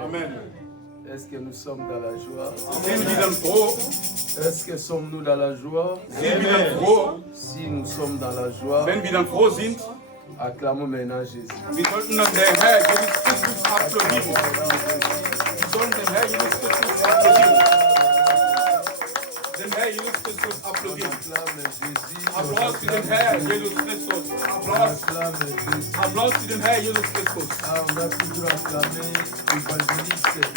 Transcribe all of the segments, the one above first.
Amen. Est-ce que nous sommes dans la joie? Est-ce que sommes-nous dans la joie? Si nous sommes dans la joie, acclamons maintenant Jésus. Den Herr Jesus Christus applaudieren. Applaus für den Herr Jesus Christus. Applaus für den Herr Jesus Christus.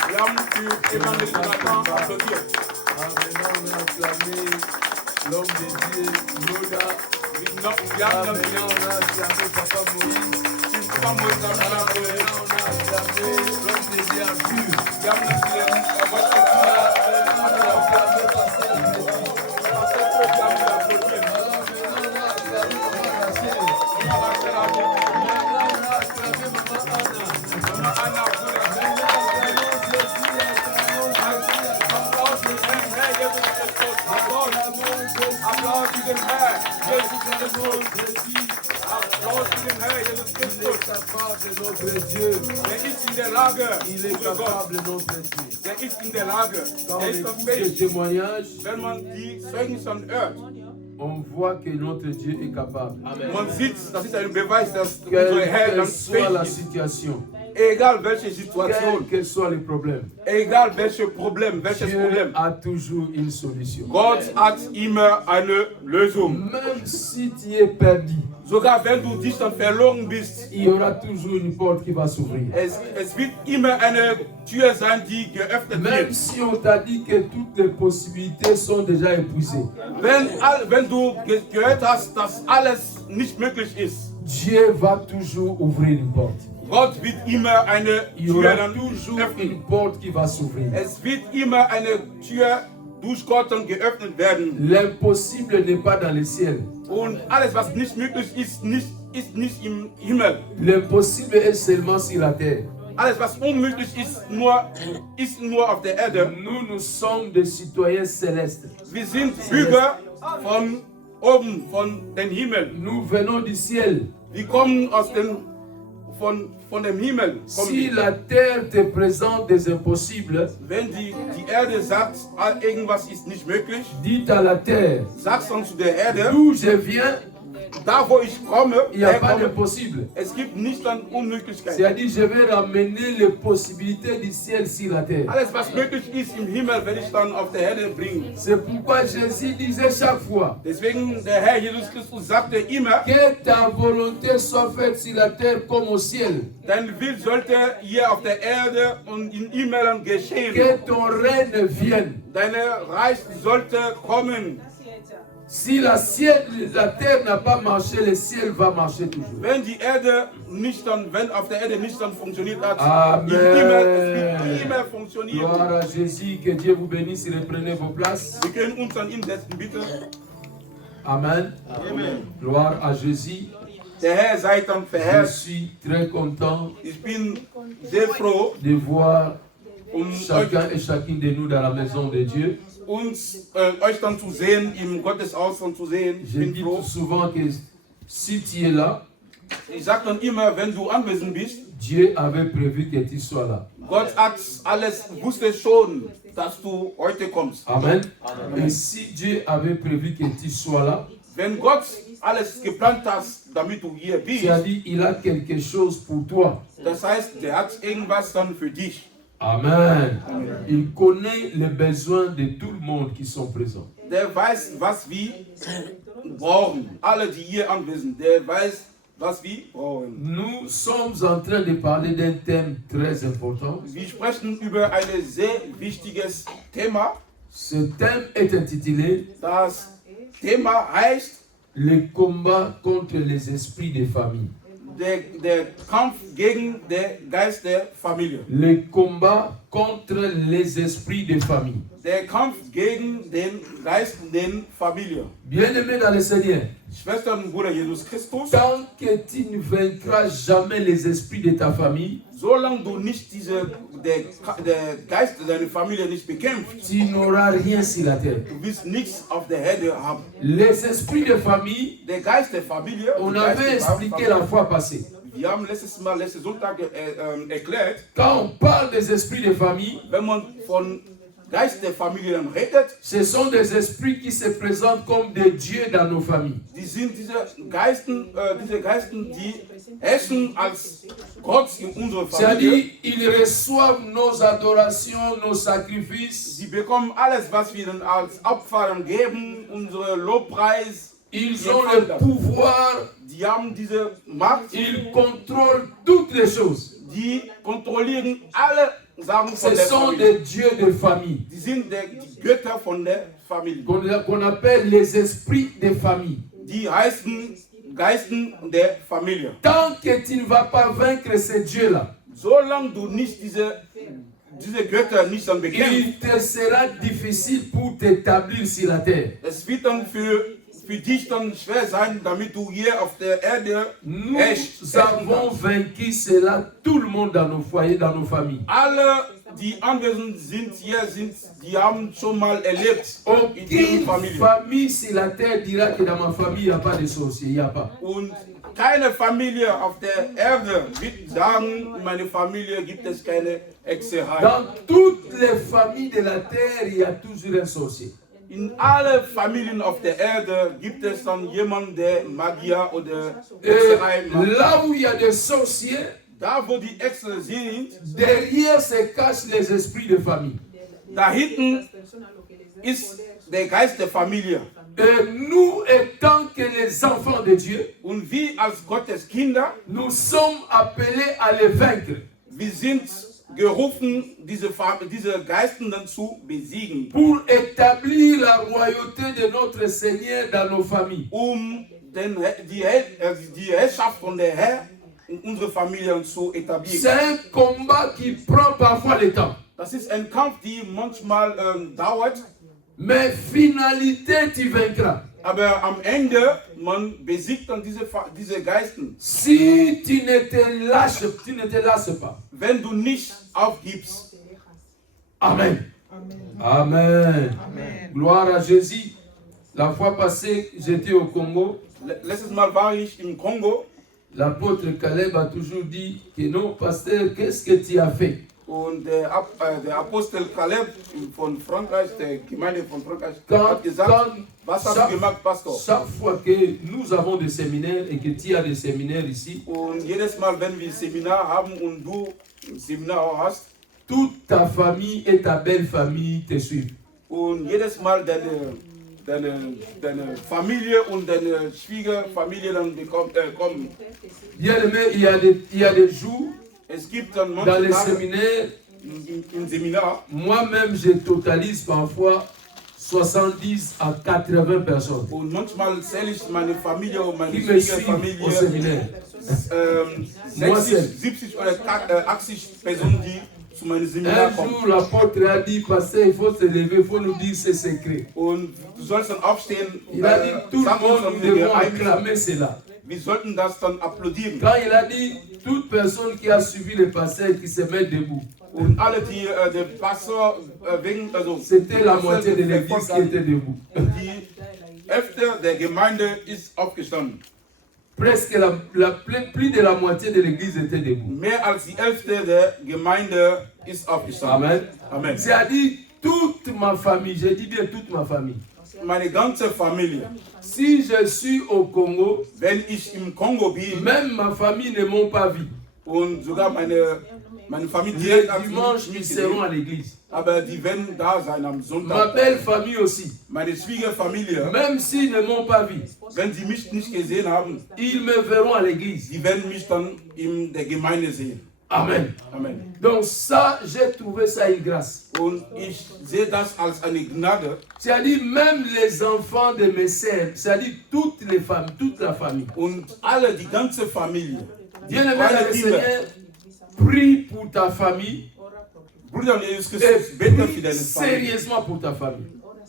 Wir haben für Evangelist Nathan applaudiert. L'homme de Dieu, Yoda, wir haben Papa Moïse, l'homme de Dieu Arthur, Applaus für den Herr Jesus Christus. Applaus für den Herr Jesus Christus. Der ist in der Lage. Der ist in der Lage. Der ist fähig. Wenn man die Zeugnisse hört, on voit que notre Dieu est capable. Man sieht, das ist ein Beweis, dass Quelle unser Herr que soit fähig la ist. situation, Egal welche Situation, quels que soient les problèmes, egal welches Problem, Dieu a toujours une solution. Gott hat immer eine Lösung. Même si tu es perdu, Sogar wenn du dich dann verloren bist, il y aura toujours une porte qui va s'ouvrir. es wird immer eine Tür sein, die geöffnet Même wird. si on t'a dit que toutes les possibilités sont déjà épuisées, Wenn du gehört hast, dass alles nicht möglich ist, Dieu va toujours ouvrir une porte. Gott wird immer eine Il y Tür aura dann toujours öffnen. une porte qui va s'ouvrir. Es wird immer eine Tür durch Gott dann geöffnet werden. L'impossible n'est pas dans le ciel. Und alles, was nicht möglich ist, nicht im Himmel. L'impossible est seulement sur la terre. Alles, was unmöglich ist nur auf der Erde. Nous sommes des citoyens célestes. Wir sind Bürger von oben, von dem Himmel. Nous venons du ciel. Wir kommen von dem Himmel. Si la terre te présente des impossibles, Wenn die Erde sagt, irgendwas ist nicht möglich, dites à la terre, sagst dann zu der Erde, d'où je viens, da wo ich komme, il n'y a pas d'impossible. es gibt nicht dann Unmöglichkeiten. C'est-à-dire, je vais ramener les possibilités du ciel sur la terre. Alles, was möglich ist im Himmel, werde ich dann auf der Erde bringen. C'est pourquoi Jésus disait chaque fois, Deswegen der Herr Jesus Christus sagte immer, que ta volonté soit faite sur la terre comme au ciel. dein Wille sollte hier auf der Erde und im Himmel geschehen. Que ton règne vienne. Dein Reich sollte kommen. Si la terre n'a pas marché, le ciel va marcher toujours. Wenn auf der Erde nicht dann funktioniert hat, Amen. es wird immer funktionieren. Gloire à Jésus, que Dieu vous bénisse et reprenez vos places. Wir können uns an ihm setzen, bitte. Amen. Amen. Gloire à Jésus. Der Herr sei dann Je verherrlicht. suis très content Ich bin sehr froh, de voir euch chacun et chacune de nous dans la maison de Dieu. dann zu sehen, im Gotteshaus zu sehen. Ich Je bin dis froh. tout souvent que si tu es là, Ich sage dann immer, wenn du anwesend bist, Dieu avait prévu que tu sois là. Gott hat wusste schon, dass du heute kommst. Amen. Et si Dieu avait prévu que tu sois là, Wenn Gott alles geplant hat, damit du hier bist, c'est-à-dire il a quelque chose pour toi. das heißt, der hat irgendwas dann für dich. Amen. Il connaît les besoins de tout le monde qui sont présents. Der weiß, was wir brauchen. Alle, die hier anwesend, der weiß, was wir brauchen. Nous sommes en train de parler d'un thème très important. Wir sprechen über ein sehr wichtiges Thema. Ce thème est intitulé Das Thema heißt Le combat contre les esprits des familles. der Kampf gegen den Geist der Familie. Le combat contre les esprits des familles. Der Kampf gegen den Geist der Familie. Bien-aimé dans le Seigneur, Schwestern und Bruder Jesus Christus, tant que tu ne vaincras jamais les esprits de ta famille, solange du nicht diese der Geist deiner Familie nicht bekämpft, tu n'auras rien sur la terre. du wirst nichts auf der Erde haben. Les esprits de famille, Der Geist der Familie, on der Geist avait der expliqué Familie, la fois passée. wir haben letzten Sonntag erklärt, Quand on parle des esprits de famille, wenn man von Geist der Familie redet, ce sont des esprits qui se présentent comme des dieux dans nos familles. die sind diese Geisten, die herrschen als Gott in unserer C'est-à-dire, Familie. ils reçoivent nos adorations, nos sacrifices. Sie bekommen alles, was wir dann als Opfer geben, unsere Lobpreis. Ils ont le pouvoir, Die haben diese Macht, ils contrôlent toutes les choses. die kontrollieren alle Sachen von Ce der sont Familie. des dieux de famille, Die sind die Götter von der Familie. qu'on appelle les esprits de famille. Die heißen Geisten der Familie. Tant que tu ne vas pas vaincre ces dieux-là, Solange du nicht diese Götter nicht dann bekämpfst, il te sera difficile pour t'établir sur la terre. es wird dann für dich dann schwer sein, damit du hier auf der Erde Nous herrschst. avons vaincu cela, tout le monde dans nos foyers, dans nos familles. Alle, die anwesend sind hier, die haben schon mal erlebt in ihren Aucune Familien. famille sur la terre dira que dans ma famille, il n'y a pas de sorciers. Il n'y a pas. Und keine Familie auf der Erde wird sagen, in meiner Familie gibt es keine Hexerei. Dans toutes les familles de la terre, il y a toujours un sorcier. In alle Familien auf der Erde gibt es dann jemanden, der Magier oder Hexerei macht. Là où il y a des sorciers, Da, wo die Hexer sind, derrière se cachent les esprits de famille. da hinten ist der Geist der Familie. Et nous, étant que les enfants de Dieu, Und wir als Gottes Kinder, nous sommes appelés à les vaincre wir sind gerufen, diese Geisten dann zu besiegen, pour établir la royauté de notre Seigneur dans nos familles. Die Herrschaft von der Herr in unsere Familien zu etablieren. C'est un combat qui prend parfois le temps. Das ist ein Kampf, der manchmal dauert, Mais finalité, tu vaincras. aber am Ende, man besiegt dann diese Geisten. Si tu ne te lasses pas. Wenn du nicht aufgibst. Amen. Amen. Amen. Gloire à Jésus. La fois passée, j'étais au Congo. Letztes Mal war ich im Kongo. L'apôtre Caleb a toujours dit que non, pasteur, qu'est-ce que tu as fait? Und der Apostel Caleb von Frankreich, der Gemeinde von Frankreich, hat gesagt, was hast du gemacht, Pastor? Chaque fois que nous avons des séminaires et que tu as des séminaires ici, und jedes Mal, wenn wir Seminar haben und du ein Seminar hast, toute ta famille et ta belle famille te suivent. Und jedes Mal deine Familie und deine Schwiegerfamilie dann kommen. Bien-aimé, il y a des jours Es gibt dann dans manche les Tage séminaires, im Seminar, moi-même je totalise parfois 70 à 80 personnes und manchmal zähle ich meine Familie und meine qui me suivent Schwiegerfamilie, au séminaire. 60, 70 oder 80 Personen, die zu meinem Seminar Un kommen. jour, l'apôtre a dit, pasteur, il faut se lever, il faut nous dire ses secrets. Und du sollst dann aufstehen, Il a dit, tout le sag uns monde, dann nous die devons Geheimnisse. acclamer cela. Wir sollten das dann applaudieren. Quand il a dit, toute personne qui a suivi le pasteur qui se met debout, Und alle, die der Pastor c'était la moitié de l'église qui était debout. Die Hälfte der Gemeinde ist aufgestanden. Presque plus de la moitié de l'église était debout. Mehr als die Hälfte der Gemeinde ist aufgestanden. Amen. Amen. C'est-à-dire toute ma famille, je dis bien toute ma famille. Meine ganze Familie. Si je suis au Congo, Wenn ich im Kongo bin, même ma famille ne m'ont pas vu. und sogar meine Familie Les direkt hat dimanches, mich ils nicht seront à gesehen, l'église. aber die werden da sein am Ma Sonntag. belle famille aussi. Meine Schwiegerfamilie, Même s'ils ne m'ont pas vu, wenn sie mich nicht gesehen haben, ils me verront à l'église. die werden mich dann in der Gemeinde sehen. Amen. Amen. Donc ça, j'ai trouvé ça une grâce. Und ich sehe das als eine Gnade. C'est-à-dire même les enfants de mes sœurs, c'est-à-dire toutes les femmes, toute la famille. Und alle, die ganze Familie. Bien-aimé dans Meine le Kinder. Seigneur, prie pour ta famille Bruder in Jesus et Christus, bete für prie deine Familie. sérieusement pour ta famille.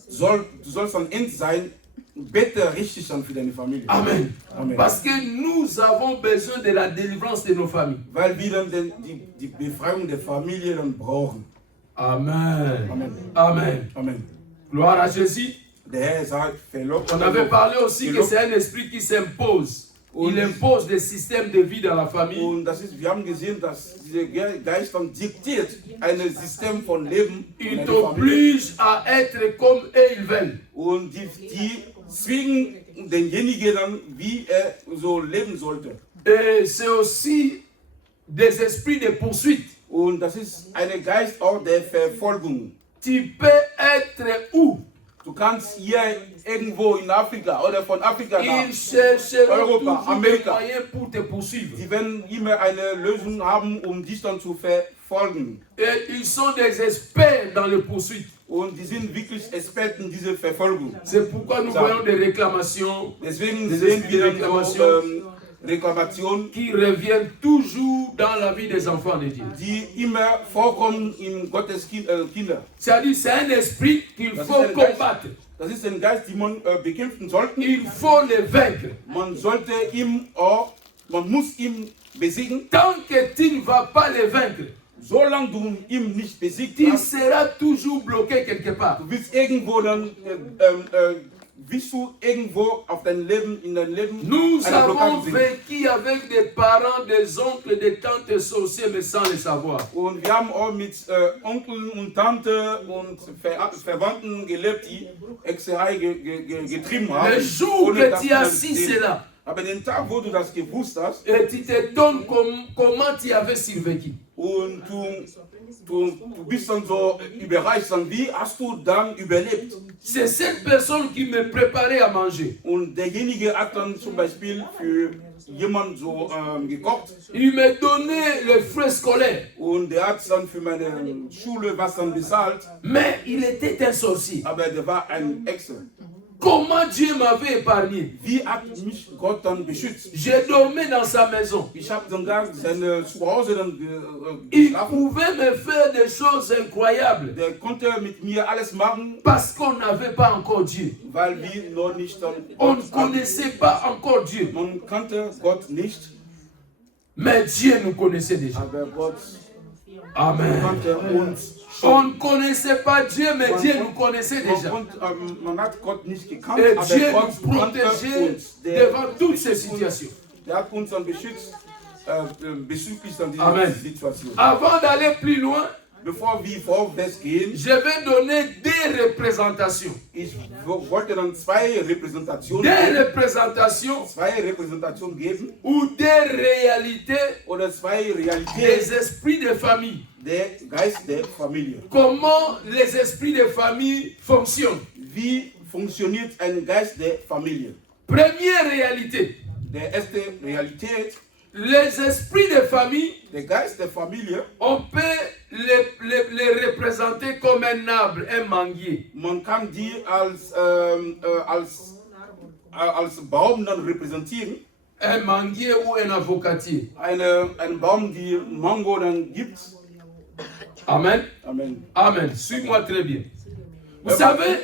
Du sollst dann end sein bete richtig dann für deine Familie. Amen. Amen. Parce que nous avons besoin de la délivrance de nos familles. Weil wir dann die Befreiung der Familie dann brauchen. Amen. Amen. Amen. Amen. Gloire à Jésus. Der Herr sagt, On avait parlé aussi que c'est un esprit qui s'impose. Il impose des systèmes de vie dans la famille. Und wir haben gesehen, dass dieser Geist dann diktiert ein System von Leben. Il t'oblige à être comme eux ils veulent. Und die zwingen denjenigen dann, wie so leben sollte. Et c'est aussi des esprits de poursuite. Und das ist ein Geist auch der Verfolgung. Tu peux être où? Du kannst hier irgendwo in Afrika oder von Afrika nach Ils chercheront Europa, toujours des Amerika. moyens pour te poursuivre. Sie werden immer eine Lösung haben, dich dann zu verfolgen. Et ils sont des experts dans les poursuites. Und die sind wirklich Experten in dieser Verfolgung. C'est pourquoi nous voyons des réclamations, Deswegen des sehen wir esprits de dann so Reklamationen, qui reviennent toujours dans la vie des enfants de Dieu. die immer vorkommen in Gottes Kinder. C'est-à-dire, c'est un esprit qu'il faut combattre. Das ist ein Geist, den man bekämpfen sollte. Il faut le vaincre. Man muss ihn besiegen. Tant que tu ne vas pas le vaincre, Solange du ihn nicht besiegt tu hast, seras toujours bloqué quelque part. du wirst irgendwo dann bist du irgendwo auf dein Leben, in dein Leben Nous eine avons Blockade sehen. vécu avec des parents, des oncles, des tantes sorciers, mais sans le savoir. Und wir haben auch mit Onkeln und Tante und Verwandten gelebt, die Hexerei getrieben haben. Le jour ohne que dass tu wir as das su sehen. cela, Aber den Tag, wo du das gewusst hast et tu t'étonnes comment tu avais survécu. und du bist dann so überrascht, dann, wie hast du dann überlebt? C'est cette personne qui me préparait à manger. Und derjenige hat dann zum Beispiel für jemanden so gekocht Il me donnait les frais scolaires. und der hat dann für meine Schule was dann bezahlt, Mais il était un sorcier. aber der war ein Hexer. Comment Dieu m'avait épargné? Wie hat mich Gott dann beschützt? Je dormais dans sa maison. Ich habe dann gar seine Zuhause dann Il geschlafen. pouvait me faire des choses incroyables. Der konnte mit mir alles machen, Parce qu'on n'avait pas encore Dieu. weil wir noch nicht dann On ne Gott hatten. connaissait pas encore Dieu. Man kannte Gott nicht, Mais Dieu nous connaissait déjà. aber Gott Amen. kannte uns On schon. ne connaissait pas Dieu, mais Dieu nous connaissait déjà. Man hat Gott nicht gekannt, Et aber Dieu Gott nous kannte protégeait uns. devant toutes ces situations. Der hat uns dann beschützt bezüglich dann dieser Amen. Situation. Avant d'aller plus loin, Bevor wir vorwärts gehen, je vais donner des représentations. ich wollte dann zwei Repräsentationen geben Ou des réalités oder zwei des Realitäten esprits de famille. der Geist der Familie. Comment les esprits de famille fonctionnent. Wie funktioniert ein Geist der Familie? Première réalité. Der erste Realität, Les esprits de famille, der Geist der Familie, on peut les représenter comme un arbre, un manguier. man kann die als Baum dann repräsentieren. Un manguier ou un avocatier. Ein Baum, die Mango dann gibt. Amen. Amen. Amen. Suis-moi très bien. Vous savez,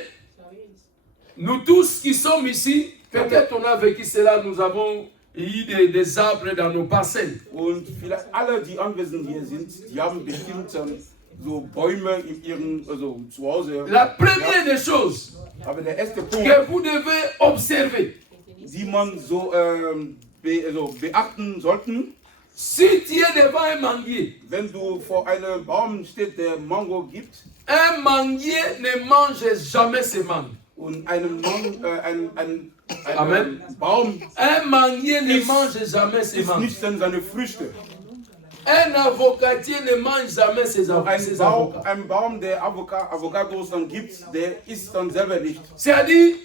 nous tous qui sommes ici, peut-être on a vécu cela, nous avons eu des arbres dans nos parcelles. Und vielleicht alle, die anwesend hier sind, die haben bestimmt so Bäume in ihrem Zuhause. La première des choses Aber der erste Punkt, que vous devez observer, die man so beachten sollten, si tu es devant un manguier, wenn du vor einem Baum steht, der Mango gibt, un manguier ne mange jamais ses mangues. und Amen. Baum Un manguier ne mange jamais ses isst mangues. nicht dann seine Früchte. Un avocatier ne mange jamais ses avocats. Ein Baum, der Avocados dann gibt, der isst dann selber nicht. C'est-à-dire,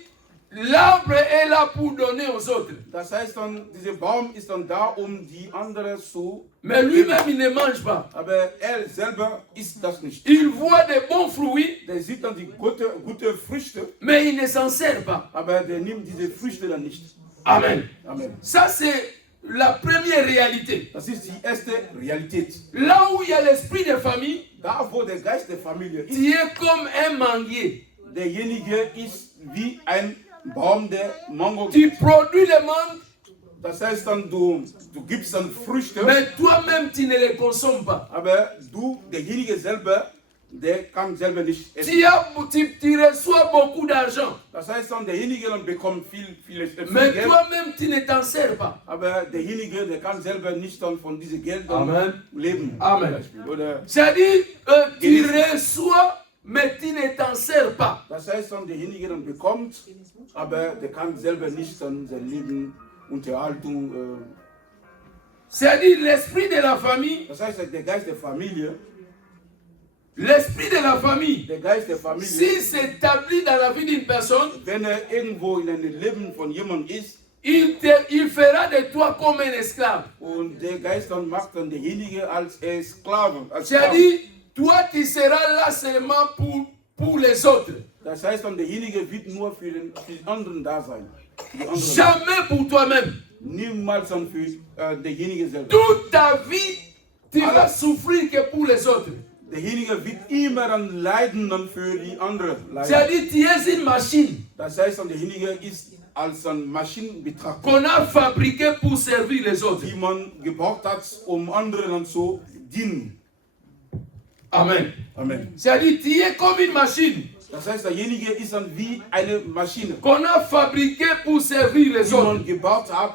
l'arbre est là pour donner aux autres. Das heißt dann, dieser Baum ist dann da, um die anderen zu. Mais lui-même, il ne mange pas. Aber er selber isst das nicht. Il voit des bons fruits, Der sieht dann die gute Früchte, mais il ne s'en sert pas. aber der nimmt diese Früchte dann nicht. Amen. Amen. Ça, c'est la première réalité. Das ist die erste Realität. Là où il y a l'esprit de famille, Da, wo der Geist der Familie ist, tu es comme un manguier. derjenige ist wie ein Baum, der Mango Tu produis les mangues, das heißt dann, du gibst dann Früchte, mais toi-même, tu ne les consommes pas. aber derjenige selber, der kann selber nicht essen. Tu reçois beaucoup d'argent, Das heißt dann, derjenige dann bekommt viel mais Geld, toi-même, tu ne t'en sers pas. aber derjenige, der kann selber nicht dann von diesem Geld dann Amen. leben. Amen. Oder C'est-à-dire, tu reçois, mais tu ne t'en sers pas. das heißt dann, derjenige dann bekommt, aber der kann selber nicht dann sein Leben, Unterhaltung. C'est-à-dire, l'esprit de la famille, Das heißt, der Geist der Familie, l'esprit de la famille, der Geist der Familie, s'il s'établit dans la vie d'une personne, wenn irgendwo in einem Leben von jemandem ist, il fera de toi comme un esclave. und der Geist dann macht dann derjenige als Sklave. C'est-à-dire, toi, tu seras là seulement pour les autres. Das heißt dann, derjenige wird nur für die anderen da sein. Für die anderen. Jamais pour toi-même. Niemals dann für derjenige selber. Toute ta vie, tu vas souffrir que pour les autres. Derjenige wird immer dann leiden dann für die anderen. C'est-à-dire, tu es une machine Das heißt dann, derjenige ist als eine Maschine betrachtet, qu'on a fabriquée pour servir les autres. die man gebraucht hat, um anderen dann zu dienen. Amen. Amen. C'est-à-dire, tu es comme une machine Das heißt, derjenige ist dann wie eine Maschine, qu'on a fabriquée pour servir les die autres. man gebaut hat,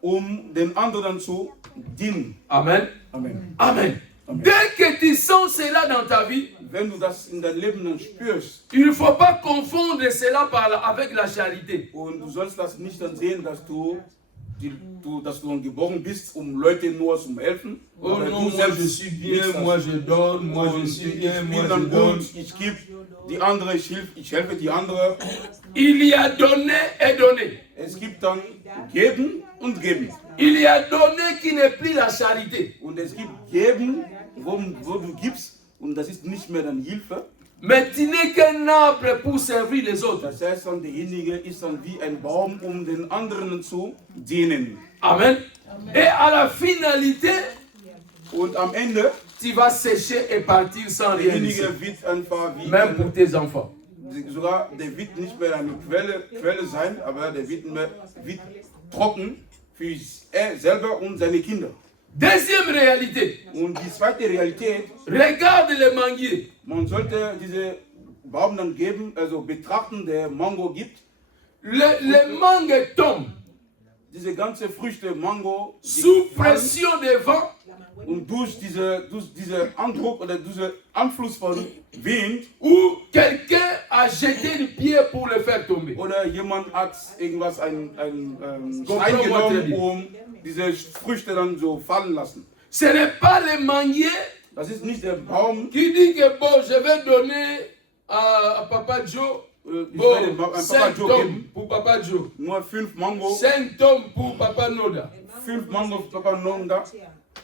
um den anderen zu dienen. Amen. Amen. Amen. Dès que tu sens cela dans ta vie, Wenn du das in deinem Leben dann spürst, il ne faut pas confondre cela avec la charité. und du sollst das nicht dann sehen, dass du dann geboren bist, um Leute nur zu helfen. Oh aber non, du moi je selbst suis bien, nichts moi hast. je donne, moi je Und suis ich bien, moi bin je dann donne. gut, ich gebe die andere, ich helfe die andere. Il y a donné et donné. Es gibt dann geben und geben. Il y a donné qui n'est plus la charité. Und es gibt geben, wo du gibst, und das ist nicht mehr dann Hilfe. Mais tu n'es qu'un arbre pour servir les autres. Das heißt dann, derjenige ist dann wie ein Baum, um den anderen zu dienen. Amen. Et à la finalité, Und am Ende, tu vas sécher et partir sans rien laisser. derjenige wird einfach wie Même pour tes enfants. sogar, der wird nicht mehr eine Quelle sein, aber der wird trocken für er selber und seine Kinder. Deuxième réalité, Und die zweite Realität, regarde les manguiers. man sollte diese Baum dann geben, also betrachten, der Mango gibt. Les mangues tombent Diese ganze Früchte, Mango, die sous fallen, pression des vents. und durch diese Andruck oder diesen Einfluss von Wind, Ou quelqu'un a jeté une pierre pour le faire tomber. oder jemand hat irgendwas, einen Stein Comprends-moi très genommen, bien. um diese Früchte dann so fallen lassen. Ce n'est pas le manguier Das ist nicht der Baum, qui dit que bon, je vais donner à Papa Joe ich werde bon, Papa 5 Joe tomes geben, pour Papa Joe, nur 5 Mango, 5 tomes pour Papa Noda. 5 Mango für Papa Nonda.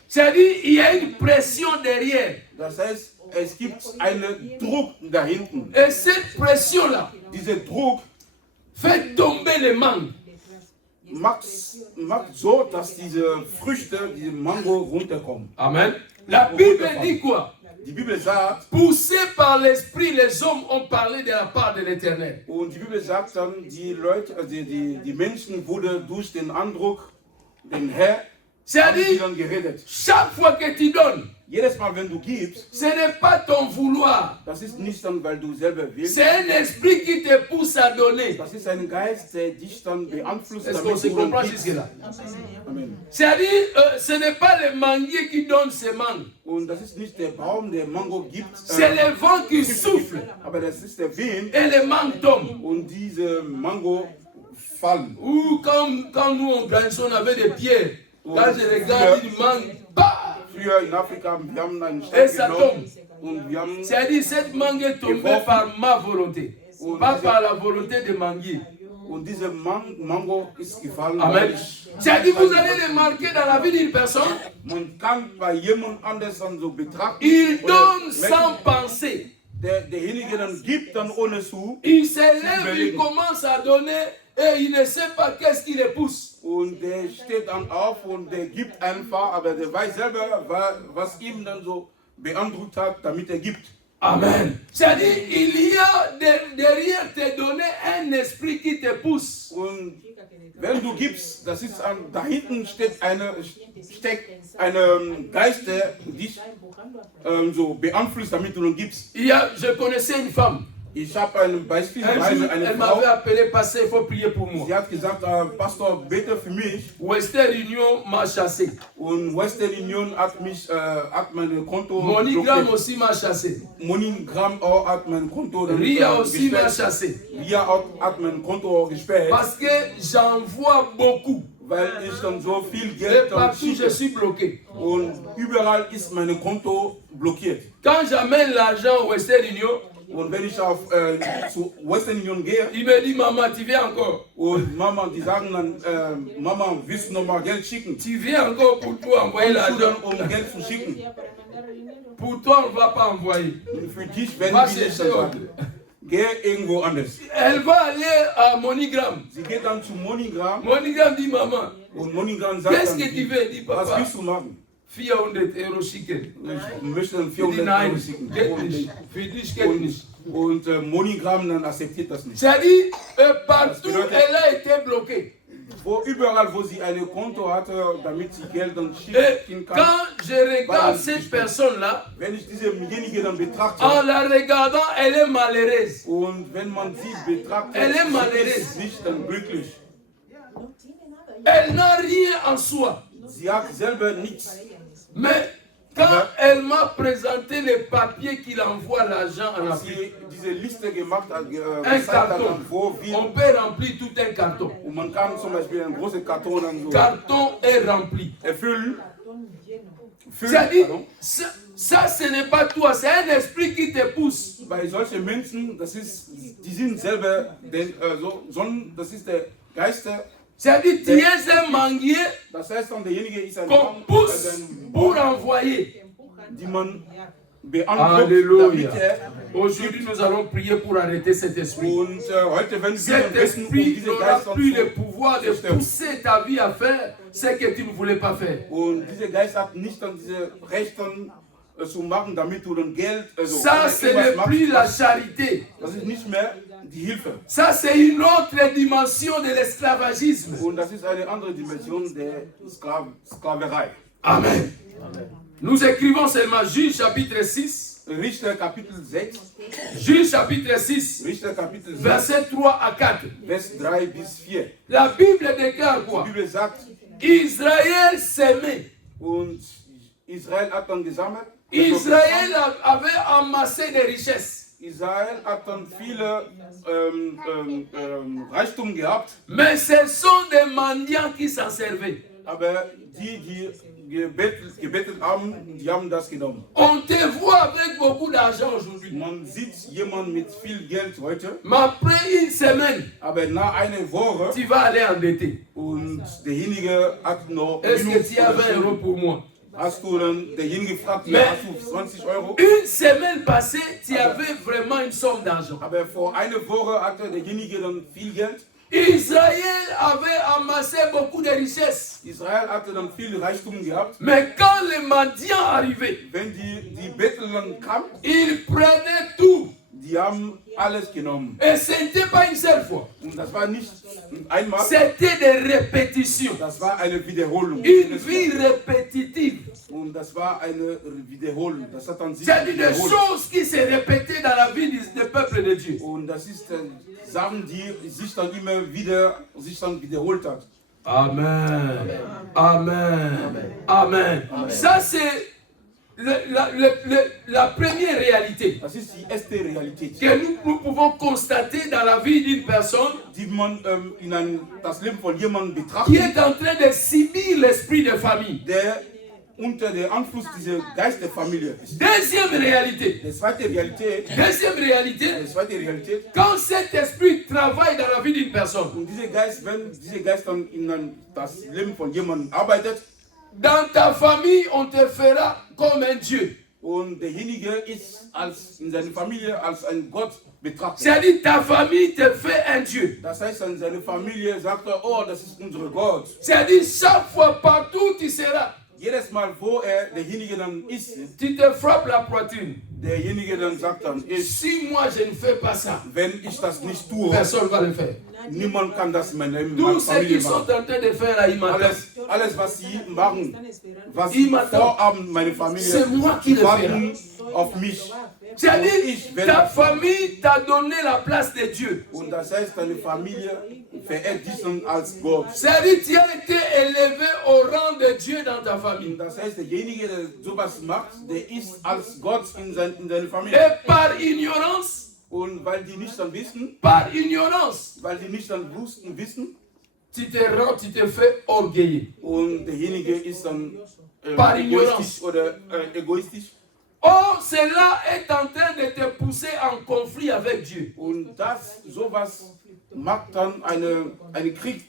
C'est-à-dire, il y a une pression derrière. Das heißt, es gibt einen Druck da hinten. Et cette pression-là Dieser Druck fait tomber les mangues. macht so, dass diese Früchte, diese Mango runterkommen. Amen. La Bible dit quoi? Die Bibel sagt, Poussés par l'esprit, les hommes ont parlé de la part de l'Éternel. und die Bibel sagt dann, die Leute, also die Menschen wurden durch den Andruck, den Herr, haben die C'est-à-dire, dann geredet. chaque fois que tu donnes, Jedes Mal, wenn du gibst, ce n'est pas ton vouloir. das ist nicht dann, weil du selber willst. C'est un esprit qui te pousse à donner. Das ist ein Geist, der dich dann beeinflusst, Est-ce qu'on se du dann comprend gibst. jusque-là? Amen. C'est-à-dire, ce n'est pas le manguier qui donne ses mangues. Und das ist nicht der Baum, der Mango gibt, C'est le vent qui souffle aber das ist der Wind et les mangues tombent. und diese Mango fallen. Ou quand nous on grandissait, on avait des pierres. Quand je regarde une mangue, bah! Früher in Afrika, wir haben einen Et Stein ça genommen tombe. und wir haben C'est-à-dire, cette mangue est tombée par ma volonté, pas par la volonté de manguier. und diese Mango ist gefallen. Amen. weil ich- C'est-à-dire, vous allez remarquer dans la vie d'une personne, Man kann bei jemand anders dann so betrachten. il oder donne merken, sans penser. derjenige dann gibt dann ohne zu Il se lève, il commence à donner et il ne sait pas qu'est-ce qui le pousse. und der steht dann auf und der gibt einfach, aber der weiß selber, was ihm dann so beeindruckt hat, damit er gibt. Amen. C'est-à-dire, il y a derrière te donner un esprit qui te pousse. Und wenn du gibst, das ist da hinten steckt ein Geist, der dich so beeinflusst, damit du nun gibst. Je connaissais une femme. Ich habe ein Beispiel, Elle m'avait appelé, passer, il faut prier pour moi. Sie hat gesagt, Pastor, bete für mich. Western Union m'a chassé. Und Western Union hat mein Konto MoneyGram aussi m'a chassé. MoneyGram auch hat mein Konto Ria aussi m'a chassé. Ria hat mein Konto gesperrt. Parce que j'envoie beaucoup. Weil ich dann so viel Geld et partout je suis bloqué. Und überall ist mein Konto blockiert. Quand j'amène l'argent au Western Union, und wenn ich zu Western Union gehe, il me dit, Maman, tu viens encore. Und Mama, die sagen dann, Mama, willst du noch mal Geld schicken? Tu viens encore pour toi envoyer l'argent. Geld zu schicken. Pour toi, on ne va pas envoyer. Für dich werden wir nicht sagen. Geh irgendwo anders. Elle va aller à MoneyGram. Sie geht dann zu MoneyGram. MoneyGram dit, Maman, und MoneyGram sagt qu'est-ce que tu veux? Dit, Papa, was willst du machen? 400 Euro schicken. Ich möchte dann 400 Euro schicken. Geht nicht. Für dich geht nicht. Und MoneyGram dann akzeptiert das nicht. C'est-à-dire, partout, elle a été bloquée. Überall, wo sie ein Konto hatte, damit sie Geld dann schicken kann. Quand je regarde cette personne-là, wenn ich diesejenige dann betrachte, en la regardant, elle est malheureuse. Und wenn man sie betrachtet, elle est malheureuse. Ist nicht dann glücklich. Elle n'a rien en soi. Sie hat selber nichts. Mais quand elle m'a présenté les papiers qu'il envoie l'argent en Afrique, diese Liste gemacht hat, un carton, on peut remplir tout un carton. Und man kann zum Beispiel einen großen Karton dann so carton est rempli. Erfüllen. C'est-à-dire, ça ce n'est pas toi, c'est un esprit qui te pousse. Bei solchen Menschen, die sind selber, das ist der Geist. C'est-à-dire, tu es un manguier das heißt, derjenige ist ein qu'on pousse pour envoyer. Die man Alléluia. Aujourd'hui, nous allons prier pour arrêter cet esprit. Und, heute werden cet esprit n'aura plus le pouvoir de pousser ta vie à faire ce que tu ne voulais pas faire. Und dieser Geist hat nicht dann diese Rechte zu machen, damit du dann Geld. Ça, ce n'est plus la charité. Das ist nicht mehr die Hilfe. Ça, c'est une autre dimension de l'esclavagisme. Und das ist eine andere Dimension der Sklaverei. Amen. Amen. Nous écrivons seulement Juge chapitre 6. Richter Kapitel 6. Juge chapitre 6. Richter Kapitel 6. Verset 3 à 4. Vers 3 bis 4. La Bible déclare quoi? Die Bibel sagt, Israël s'aimait. Und Israel hat dann gesammelt. Israël avait amassé des richesses. Israel hat dann viele Reichtum gehabt. Mais ce sont des mendiants qui s'en servaient. Aber die gebetet haben, die haben das genommen. On te voit avec beaucoup d'argent aujourd'hui. Man sieht jemanden mit viel Geld heute. Mais après une semaine, aber nach einer Woche, tu vas aller endetter. Und derjenige hat noch. Est-ce que tu as 20 Euro pour moi? Hast du dann, derjenige fragt, ja, hast du 20 Euro? Une semaine passée, tu avais vraiment une somme d'argent. Aber vor einer Woche hatte derjenige dann viel Geld. Israël avait amassé beaucoup de richesses. Israel hatte dann viel Reichtum gehabt. Mais quand les mendiants arrivaient, wenn die Bettler kamen, ils prenaient tout. Die haben alles genommen. Et ce n'était pas une seule fois. Und das war nicht einmal. C'était des répétitions. Das war eine Wiederholung. Une vie répétitive. Und das war eine Wiederholung. Das hat dann sich C'est des choses qui se répétaient dans la vie des peuples de Dieu. Und das ist Sachen, die sich dann immer wieder wiederholt hat. Amen. Amen. Amen. Amen. Ça c'est la première réalité das ist die erste Realität, que nous pouvons constater dans la vie d'une personne die man das Leben von jemandem betrachtet, qui est en train de subir l'esprit de famille. Der unter der Einfluss dieser Geist der Familie ist. Deuxième réalité. Die zweite Realität. Die zweite Realität. Quand cet esprit travaille dans la vie d'une personne. Und wenn dieser Geist dann in das Leben von jemandem arbeitet. Dans ta famille, on te fera comme un Dieu. Und derjenige ist in seiner Familie als ein Gott betrachtet. C'est-à-dire, ta famille te fait un Dieu. Das heißt, seine Familie sagt, oh, das ist unser Gott. C'est-à-dire, chaque fois, partout tu seras. Jedes Mal, wo derjenige dann ist, tu te frappes la poitrine. derjenige dann sagt dann, Si moi je ne fais pas ça, wenn ich das nicht tue, personne ne va le faire. niemand kann das in meiner Tous ceux Familie qui sont machen. en train de faire la imata, Alles, was sie machen, was sie vorhaben, meine Familie, c'est moi qui le warten ferai. auf mich. C'est-à-dire, ta famille t'a donné la place de Dieu. Und das heißt, deine Familie verehrt diesen als Gott. C'est-à-dire, tu as été élevé au rang de Dieu dans ta Und famille. das heißt, derjenige, der sowas macht, der ist als Gott in seiner Familie. Et par ignorance, Und weil die nicht dann wissen, weil die nicht dann wissen, tu te fais orgueiller. und derjenige ist dann Par egoistisch oder egoistisch. Oh, cela est en train de te pousser en conflit avec Dieu. Und das, sowas macht dann einen Krieg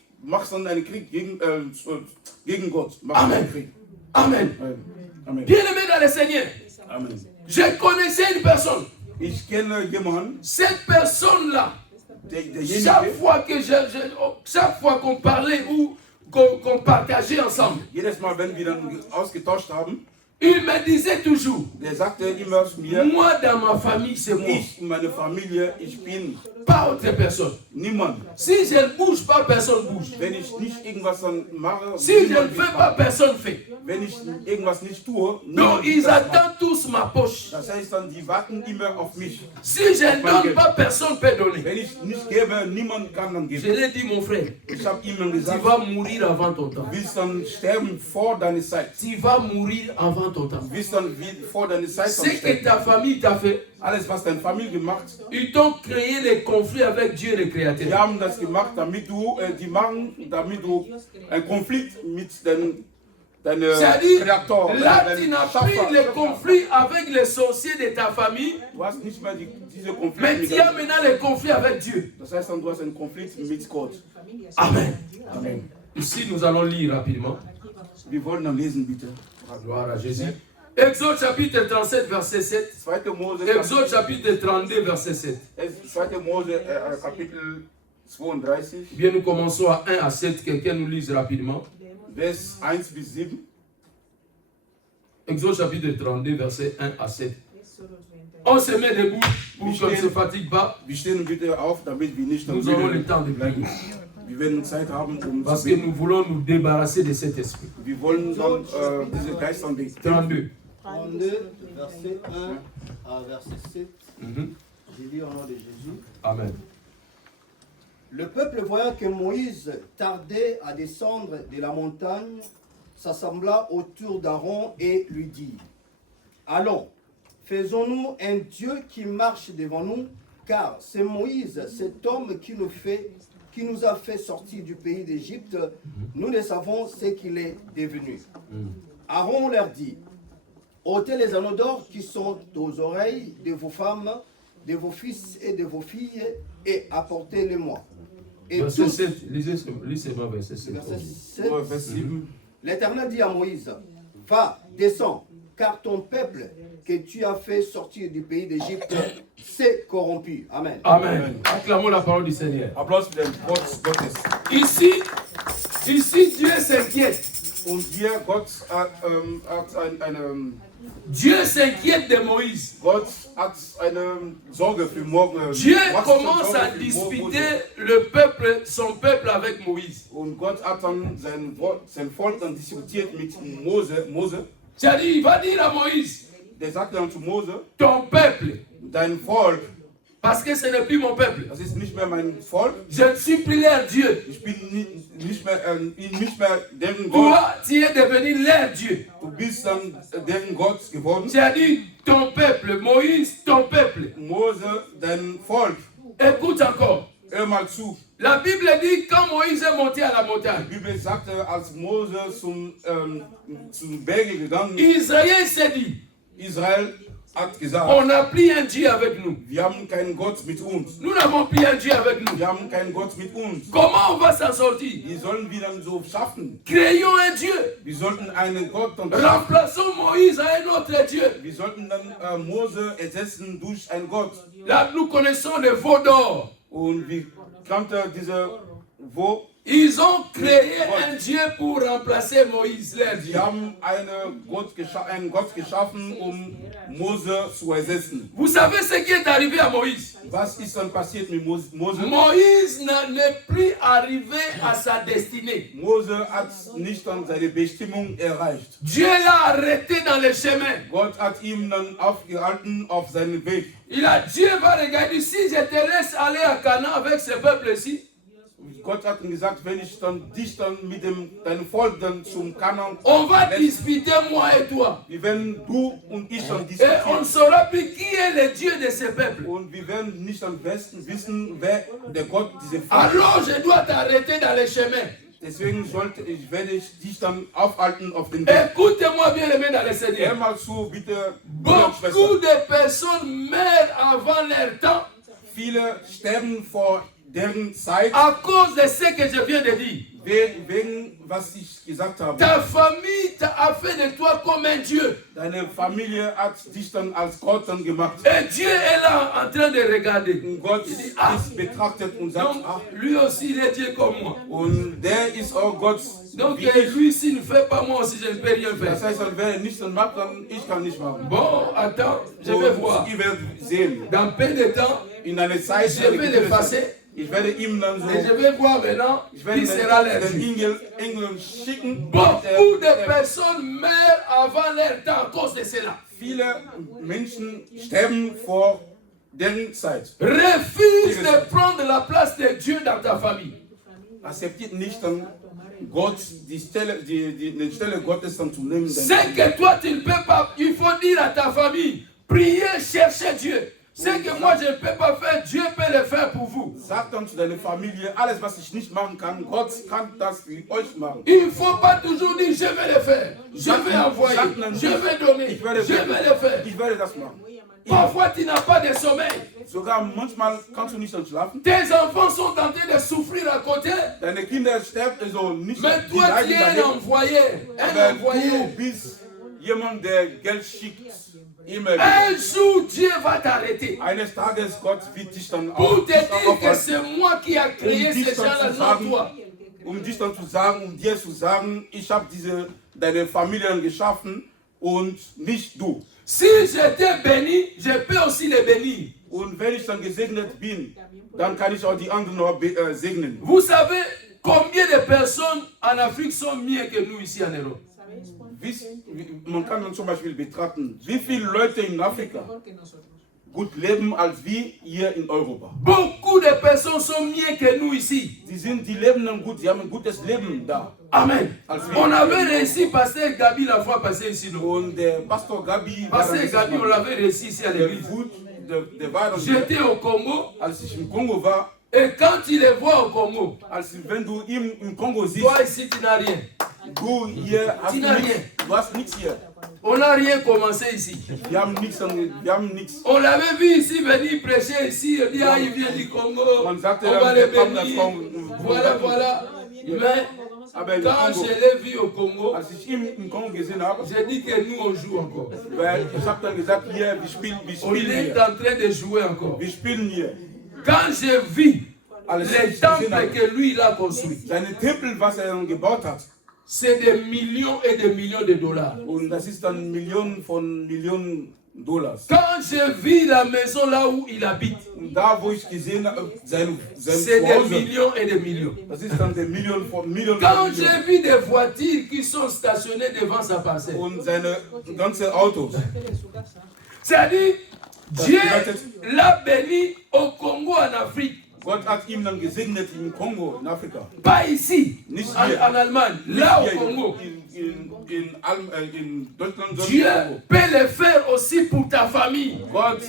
gegen Gott. Macht Amen. einen Krieg. Amen. Amen. Bien-aimé dans le Seigneur, Amen. je connaissais une personne. Ich kenne jemanden, Cette personne-là, derjenige, chaque fois qu'on parlait ou qu'on partageait ensemble, jedes Mal, wenn wir dann ausgetauscht haben, il me disait toujours, der sagte immer zu mir, moi dans ma famille c'est moi, ich in meiner Familie, ich bin pas autre personne. niemand. Si je ne bouge pas, personne bouge. Wenn ich nicht irgendwas dann mache, Si je ne niemand fais wird pas, machen. personne fait. Wenn ich irgendwas nicht tue, Donc niemand wird ils das machen. attendent tous ma poche. Das heißt dann, die warten immer auf mich. Si je ne donne pas, personne ne peut donner. Wenn ich nicht gebe, niemand kann dann Je geben. l'ai dit mon frère, Ich habe ihm tu gesagt, vas mourir avant ton temps. du willst dann sterben vor deiner Zeit. Tu vas mourir avant ton temps. Du willst dann vor deiner Zeit Ce dann que sterben. ta famille t'a fait, Alles, was deine Familie gemacht, ils t'ont créé les conflits avec Dieu le die Créateur. haben das gemacht, damit du einen Konflikt mit deinem C'est-à-dire, Kreator, là tu n'as pris les conflits avec les sorciers de ta famille, Du hast nicht mehr diese Konflikte mais mit tu as deinem- maintenant les conflits avec Dieu. Das heißt dann, du hast einen Konflikt mit Gott. Amen. Amen. Ici, nous allons lire rapidement. Wir wollen dann lesen, bitte. Gloire à Jésus. Exode chapitre 37, verset 7. 2. Mose, Exode chapitre 32, verset 7. 2. Mose Kapitel 32, Bien, nous commençons à 1 à 7. Quelqu'un nous lise rapidement. Vers 1 bis 7. Exode chapitre 32, verset 1 à 7. On se met debout pour qu'on ne se fatigue pas. Wir stehen bitte auf, damit wir nicht Nous aurons le temps de prier. Wir werden Zeit haben, Parce zu que beten. nous voulons nous débarrasser de cet esprit. Wir wollen dann diese Geist dann beten. 32. 32, verset 1 à verset 7. Mhm. J'ai lu au nom de Jésus. Amen. Le peuple, voyant que Moïse tardait à descendre de la montagne, s'assembla autour d'Aaron et lui dit: Allons, faisons-nous un Dieu qui marche devant nous, car c'est Moïse, cet homme qui nous a fait sortir du pays d'Égypte. Nous ne savons ce qu'il est devenu. Aaron leur dit: ôtez les anneaux d'or qui sont aux oreilles de vos femmes, de vos fils et de vos filles, et apportez-les-moi. Et Verset tous, 7. Lisez-moi verset 7. verset 7, Vers 7. l'Éternel dit à Moïse: va, descends, car ton peuple que tu as fait sortir du pays d'Égypte s'est corrompu. Amen. Amen. Acclamons la parole du Seigneur. Applaus für den Wort Gottes. Ici, Dieu s'inquiète. Und hier, Gott hat Dieu s'inquiète de Moïse. Gott hat eine Sorge für morgen. Dieu Gott hat commence Sorge à für disputer son peuple avec Moïse. Und Gott hat dann sein Volk dann diskutiert mit Mose. C'est-à-dire, il va dire à Moïse, Der sagt dann zu Mose, ton peuple, dein Volk, parce que ce n'est plus mon peuple. das ist nicht mehr mein Volk. Je ne suis plus leur Dieu. Ich bin nicht mehr deren Gott. Toi, tu es devenu leur Dieu. Du bist dann deren Gott geworden. C'est-à-dire, ton peuple, Moïse, ton peuple. Mose, dein Volk. Écoute encore. Hör mal zu. La Bible dit, quand Moïse est monté à la montagne, Die Bibel sagte, als Mose zum Berge gegangen ist, Israël s'est dit, Israel hat gesagt, on n'a plus un Dieu avec nous. wir haben keinen Gott mit uns. Nous n'avons plus un Dieu avec nous. Wir haben keinen Gott mit uns. Comment on va s'en sortir? Wie sollen wir dann so schaffen? Créons un Dieu. Wir sollten einen Gott dann schaffen. Remplaçons Moïse à un autre Dieu. Wir sollten dann Mose ersetzen durch einen Gott. Là, nous connaissons le veau d'or. Und wie kannte diese, wo Ils ont créé un Dieu pour remplacer Moïse, leur Dieu. Sie haben einen Gott geschaffen, Mose zu ersetzen. Vous savez ce qui est arrivé à Moïse? Was ist dann passiert mit Mose? Moïse n'est plus arrivé à sa destinée. Mose hat nicht dann seine Bestimmung erreicht. Dieu l'a arrêté dans le chemin. Gott hat ihn dann aufgehalten auf seinem Weg. Dieu va regarder, si je te laisse aller à Canaan avec ce peuple-ci, Gott hat ihm gesagt, wenn ich dann dich dann mit deinem Volk dann zum Kanaan, on va disputer moi et toi. wir werden du und ich dann Et on ne diskutieren. saura plus qui est le Dieu de ce peuple. Und wir werden nicht am besten wissen, wer der Gott dieser Volk ist. Alors je dois t'arrêter dans le chemin. Deswegen werde ich dich dann aufhalten auf den Weg. Écoutez-moi bien aimé dans le Hör Seigneur. mal zu, bitte, Bruder und Beaucoup Schwester. de personnes meurent avant leur temps Viele sterben vor deren Zeit, à cause de ce que je viens de dire. wegen was ich gesagt habe. Ta famille a fait de toi comme un Dieu. Deine Familie hat dich dann als Gott dann gemacht. Et Dieu est là en train de regarder. Und Gott ist betrachtet und sagt, Donc, ach, lui aussi, il est Dieu comme moi. und der ist auch Gott. Donc, wie ich. lui, s'il ne fait pas, moi aussi, je ne peux rien Das faire. heißt, wenn er nichts dann macht, dann ich kann nicht machen. Bon, attends, je vais voir. Und ihr werdet sehen. Dans peu de temps, In einer Zeit, je vais l'effacer. ich werde ihm dann so, Et je vais voir maintenant ich werde qui sera leur den Dieu. Engel schicken. Beaucoup de personnes meurent avant leur temps à cause de cela. Viele Menschen sterben vor deren Zeit. Refuse de prendre la place de Dieu dans ta famille. Akzeptiert nicht dann Gott, die Stelle Gottes dann zu nehmen. C'est que toi tu ne peux pas, il faut dire à ta famille, priez, cherchez Dieu. Ce que moi je ne peux pas faire, Dieu peut le faire pour vous. Sag dann zu deiner Familie, alles was ich nicht machen kann, Gott kann das für euch machen. Il ne faut pas toujours dire je vais le faire, je vais envoyer, je vais donner, Ich je werde, vais le faire. ich werde das machen. Parfois tu n'as pas de sommeil. Sogar manchmal kannst du nicht dann schlafen. Tes enfants sont en train de souffrir à côté. Deine Kinder sterben also nicht. Mais die toi tu leiden es un daneben. envoyé, un Aber envoyé. du bist jemand, der Geld schickt. Immer wieder. Un jour Dieu va t'arrêter. Eines Tages Gott wird dich dann Pour te dire que aufhalten, c'est moi qui a créé ces gens-là, non toi. dich dann zu sagen, um dir zu sagen, ich habe deine Familien geschaffen und nicht du. Si j'étais béni, je peux aussi les bénir. Und wenn ich dann gesegnet bin, dann kann ich auch die anderen noch segnen. Vous savez combien de personnes en Afrique sont mieux que nous ici en Europe? Man kann dann zum Beispiel betrachten, wie viele Leute in Afrika gut leben als wir hier in Europa. Beaucoup de personnes sont mieux que nous ici. Die leben dann gut, sie haben ein gutes Leben da. Amen. On avait réussi, Pasteur Gabi la fois passée ici. Und der Pastor Gabi, Pasteur Gabi, on l'avait réussi ici à l'église. der war dann, J'étais au Congo. als ich im Kongo war, Et quand tu les vois au Congo, wenn du ihn im Kongo siehst, toi ici tu n'as rien. du hier hast Tu du n'as nichts. rien. Du hast nichts hier. On n'a rien commencé ici. Wir haben nichts. On l'avait vu ici venir prêcher ici. Il dit, ah, il vient du Congo. Man sagte, On va der le kommt aus bénir. Kongo. Voilà. Mais Aber im quand Kongo, je l'ai vu au Congo, als ich ihn im Kongo gesehen habe, j'ai dit que nous on joue encore. weil ich habe dann gesagt, hier, wir spielen On est hier. en train de jouer encore. Wir spielen hier. Quand j'ai vu Alles les temples que lui il a construit, seine Tempel, was er dann gebaut hat, c'est des millions et des millions de dollars. und das ist dann Millionen von Millionen Dollars. Quand j'ai vu la maison là où il habite, Und da, wo ich gesehen habe, sein c'est des Zuhause, millions et des millions. das ist dann der Millionen von Millionen. Quand j'ai vu des voitures qui sont stationnées devant sa parcelle, Und seine ganzen Autos. c'est-à-dire, Dieu l'a béni au Congo, en Afrique. Gott hat ihm dann gesegnet im Kongo, in Afrika. Pas ici, Nicht en hier. Allemagne, là Hier au Congo. in Deutschland. Dieu peut le faire aussi pour ta famille. Gott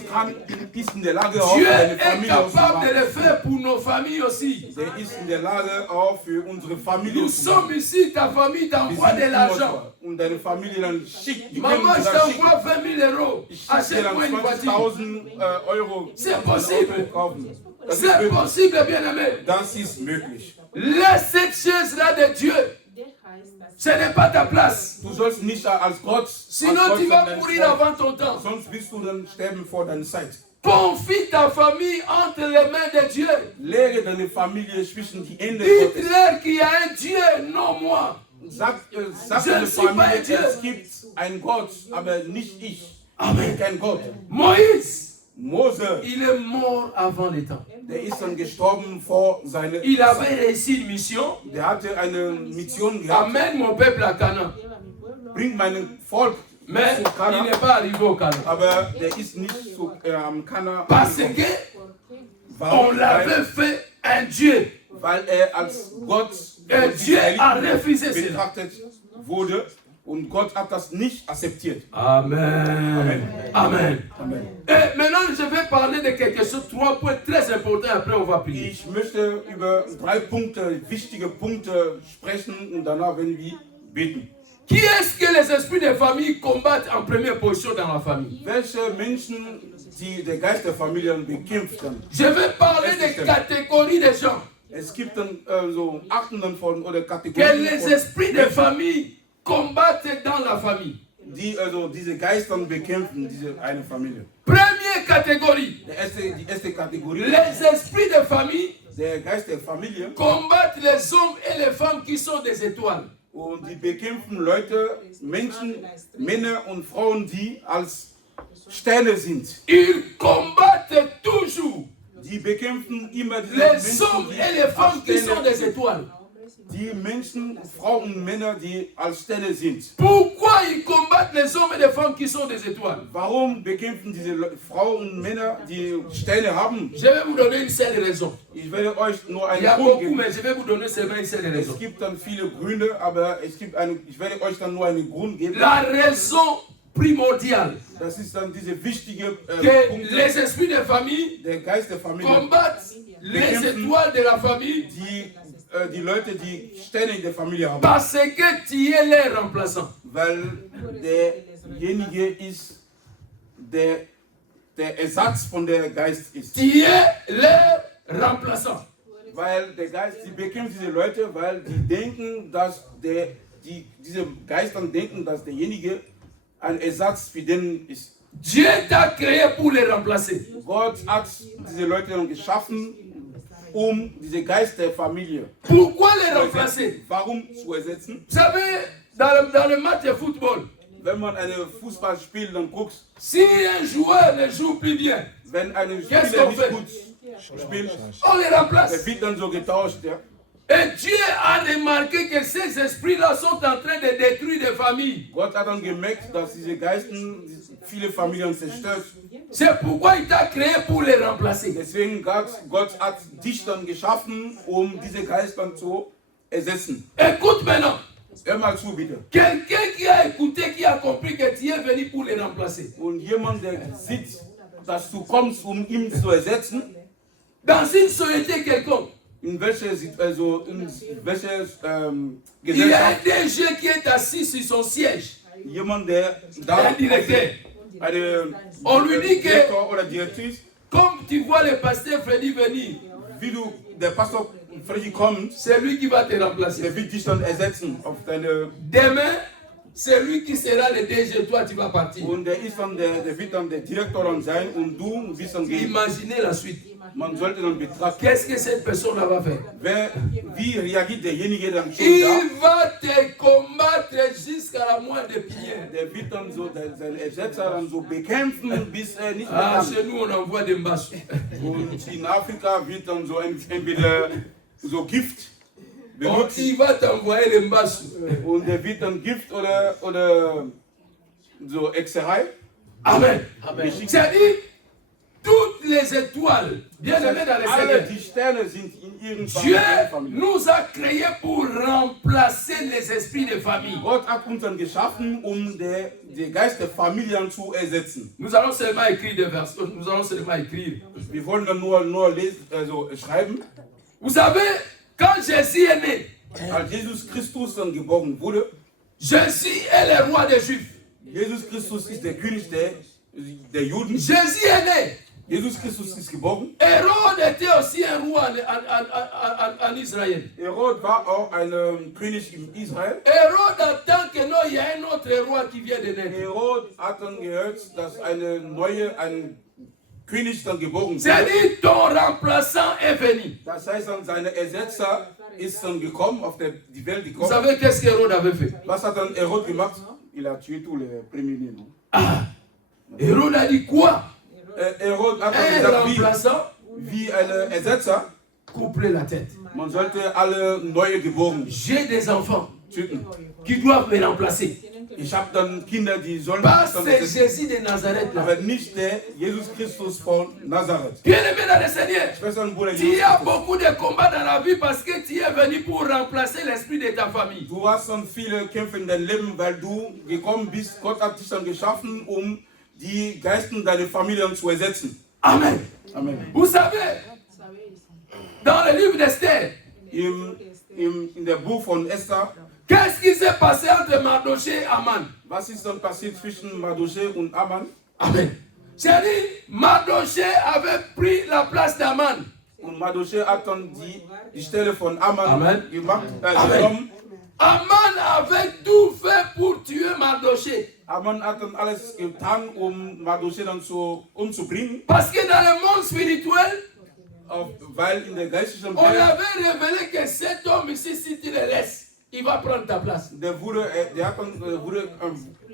ist in der Lage, auch Dieu für deine est Familie capable de auszumachen. le faire pour nos familles aussi. Der ist in der Lage, auch für unsere Familie Nous zu sommes machen. ici, ta famille t'envoie de l'argent. Und deine Familie dann schickt. Die Maman, können je dann schicken. t'envoie 20 000 euros. Ich schicke dir Achète-moi dann une voiture. 20.000 Euro. C'est ein possible. Auto kaufen. Das ist C'est möglich. possible, bien-aimé. Das ist möglich. Laisse cette chaise-là de Dieu. Ce n'est pas ta place. Du sollst nicht als Gott, Sinon, tu vas mourir sterben. avant ton temps. Sonst wirst du dann sterben vor deiner Zeit. Confie ta famille entre les mains de Dieu. Lege deine Familie zwischen die Hände Gottes. Dites-leur qu'il y a un Dieu, non moi. Sag Je deine ne suis pas Familie, un Dieu. es gibt einen Gott, aber nicht ich. Amen. Ich bin kein Gott. Moïse, Mose, il est mort avant le temps. der ist dann gestorben vor seiner Il avait réussi une mission. Der hatte eine Mission gehabt. Amène mon peuple à Canaan. Bringt mein Volk Mais zu il Kana. n'est pas arrivé au Canaan. Aber der ist nicht zu am Kana. Parce que on Warum? l'avait fait un Dieu. Weil er als Gott Et Dieu a refusé cela. betrachtet wurde und Gott hat das nicht akzeptiert. Amen. Amen. Amen. Et maintenant, je vais parler de quelque chose, 3 points très importants. Après, on va prier. Ich möchte über 3 Punkte, wichtige Punkte sprechen und danach werden wir beten. Qui est-ce que les esprits de famille combattent en première position dans la famille? Welche Menschen, die der Geist der Familien bekämpfen? Je vais parler de catégories de gens. Es gibt dann so Arten von oder Que Kategorien les von esprits de famille combattent dans la famille. die also diese Geistern bekämpfen, diese eine Familie. Première catégorie. Die erste Kategorie, Les esprits de famille der Geist der Familie, combattent les hommes et les femmes qui sont des étoiles. und die bekämpfen Leute, Menschen, Männer und Frauen, die als Sterne sind. Ils combattent toujours Die bekämpfen immer diese les hommes Menschen, et les femmes qui sont des étoiles. die Menschen, Frauen und Männer, die als Sterne sind. Pourquoi ils combattent les hommes et les femmes qui sont des étoiles? Warum bekämpfen diese Frauen und Männer, die Sterne haben? Je vais vous donner une seule raison. Ich werde euch nur Il y a einen Grund beaucoup, geben. mais je vais vous donner seulement une seule raison. Es gibt dann viele Gründe, aber es gibt ich werde euch dann nur einen Grund geben. La raison primordiale Das ist dann diese wichtige que Punkte. les esprits de famille Der Geist der Familie, combattent les étoiles de la famille die Leute, die Sterne in der Familie haben. parce que tu es leur remplaçant. Weil derjenige ist, der Ersatz von der Geist ist. Tu es leur remplaçant. Weil der Geist, die bekämpft diese Leute, weil die denken, dass diese Geister denken, dass derjenige ein Ersatz für den ist. Dieu t'a créé pour les remplacer. Gott hat diese Leute dann geschaffen, diese Geist der Familie Pourquoi les remplacer? Warum zu ersetzen? Vous savez, dans le match de football, Wenn man ein Fußballspiel dann guckt, si un joueur ne joue plus bien, wenn ein Qu'est-ce Spieler qu'on nicht fait? gut spielt, on les der remplace. wird dann so getauscht. Ja? Et Dieu a remarqué que ces esprits-là sont en train de détruire des familles. Gott hat dann gemerkt, dass diese Geisten viele Familien zerstört. C'est pourquoi il t'a créé pour les remplacer. Deswegen Gott hat dich dann geschaffen, diese Geister zu ersetzen. Écoute maintenant. Hör mal zu, bitte. Quelqu'un qui a écouté, qui a compris que tu es venu pour les remplacer. Und jemand, der sieht, dass du kommst, ihn zu ersetzen, Dans une société quelconque, in welcher il y a un Gesellschaft, DG qui est assis sur son siège. jemand, der da Un directeur. On lui dit que- Direktor oder Direktrice, Comme tu vois le pasteur Freddy venir, wie der Pastor Freddy kommt, c'est lui qui va te remplacer. der wird dich dann ersetzen auf deine, Demain, c'est lui qui sera le DG, toi tu vas partir. und der wird dann der Direktor dann sein und du wirst dann gehen. Imaginez la suite. Man sollte dann betrachten, Qu'est-ce que cette personne va faire? wie reagiert derjenige dann schon da. Il va te combattre jusqu'à la moindre prière. Der wird dann so, seinen Ersetzer dann so bekämpfen, bis er nicht mehr Ah, kann. chez nous on envoie des mbasses. Und in Afrika wird dann so entweder so Gift benutzt, Il va t'envoyer les mbasses. und der wird dann Gift oder so Hexerei. Amen. geschickt. C'est-à-dire, toutes les étoiles, bien aimées dans les Alle Seigneur, die Sterne sind in ihren Dieu Familien. nous a créés pour remplacer les esprits de famille. Gott hat uns dann geschaffen, den Geist der Familien zu ersetzen. Nous allons seulement écrire des vers. Nous allons seulement écrire. Wir wollen dann nur lesen, schreiben. Vous savez, quand Jésus est né, Als Jesus Christus dann geboren wurde, Jésus est le roi des Juifs. Jesus Christus ist der König der Juden. Jésus est né. Jesus Christus ist geboren. Hérode était aussi un roi en Israël. Herod war auch ein König in Israel. Hérode attend que non, il y a un autre roi qui vient de naître. Herod hat dann gehört, dass ein König dann geboren wird. C'est-à-dire, ton remplaçant est venu. Das heißt dann, seine Ersetzer ist dann gekommen, auf die Welt Vous gekommen. savez qu'est-ce qu'Hérode avait fait? Was hat dann Herod gemacht? Il a tué tous les premiers-nés. Ah, Hérode a dit quoi? Herod hat dann Un gesagt, remplaçant, wie ein Ersetzer, couper la tête. man sollte alle neue geboren J'ai des enfants töten. qui doivent me remplacer. Ich habe dann Kinder, die sollen Pas dann c'est Jésus de Nazareth là. aber nicht der Jesus Christus von Nazareth. Bien-aimé dans le Seigneur, Schwester und Bruder, tu as beaucoup de combats dans la vie parce que tu es venu pour remplacer l'esprit de ta famille. du hast dann viele Kämpfe in deinem Leben, weil du gekommen bist. Gott hat dich dann geschaffen, um die Geisten deiner Familie zu ersetzen. Amen. Amen. Vous savez, dans le livre d'Esther, In der Buch von Esther, qu'est-ce qui s'est passé entre Mardoché et Aman? was ist dann passiert zwischen Mardochée und Aman? Amen. C'est-à-dire, Mardoché avait pris la place d'Aman. Und Mardochée hat dann die Stelle von Aman Amen. gemacht, Amen. genommen. Aman avait tout fait pour tuer Mardoché. Aman hat dann alles getan, um Mardochée dann umzubringen, Parce que dans le monde spirituel, weil in der geistlichen on Welt, avait révélé que cet homme ici, si tu le laisses, il va prendre ta place.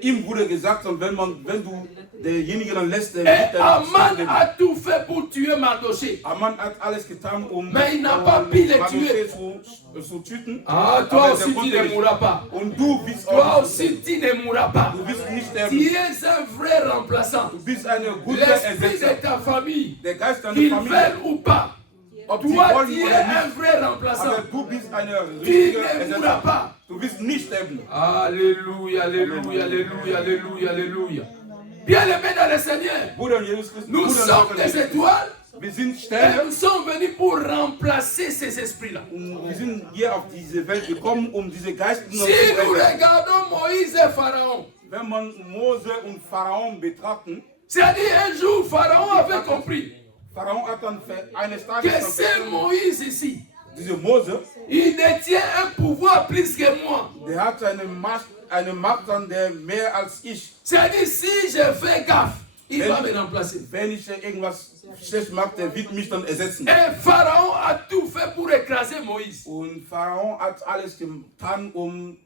Ihm wurde gesagt, wenn du derjenige dann lässt, der Et wird Aman dann a tout fait pour tuer Mardoché. Aman hat alles getan, um Mais il n'a pas pu le Mardochée zu töten. Ah, toi Aber aussi der tu konnte ne nicht. mourras pas. Und du bist Toi auch aussi tu ne mourras pas. Du bist nicht Tu sterben. es un vrai remplaçant. Du bist eine gute L'esprit Ersetzer. de ta famille, Der Geist deiner qu'ils Familie. veulent ou pas, Ob die toi wollen tu es oder un nicht. vrai remplaçant. Aber du bist eine Tu richtige ne mourras Ersetzer. pas. Du wirst nicht sterben. Alléluia, alléluia, alléluia, alléluia, alléluia. Bien-aimés dans le Seigneur, Bruder Jesus Christus, nous Bruder sommes des étoiles wir sind et Sterne nous sommes venus pour remplacer ces esprits-là. und wir sind hier auf diese Welt gekommen, um diese Geisten Si zu nous ersetzen. regardons Moïse et Pharaon, Wenn man Mose und Pharaon betrachten, c'est-à-dire un jour Pharaon avait compris Pharaon hat dann eines Tages que dann c'est verstanden, Moïse ici. diese Mose, Il détient un pouvoir plus que moi. der hat eine Macht dann, der mehr als ich. C'est-à-dire, si je fais gaffe, il va me remplacer. Wenn ich irgendwas schlecht mache, der wird mich dann ersetzen. Et Pharaon a tout fait pour écraser Moïse. Und Pharaon hat alles getan, um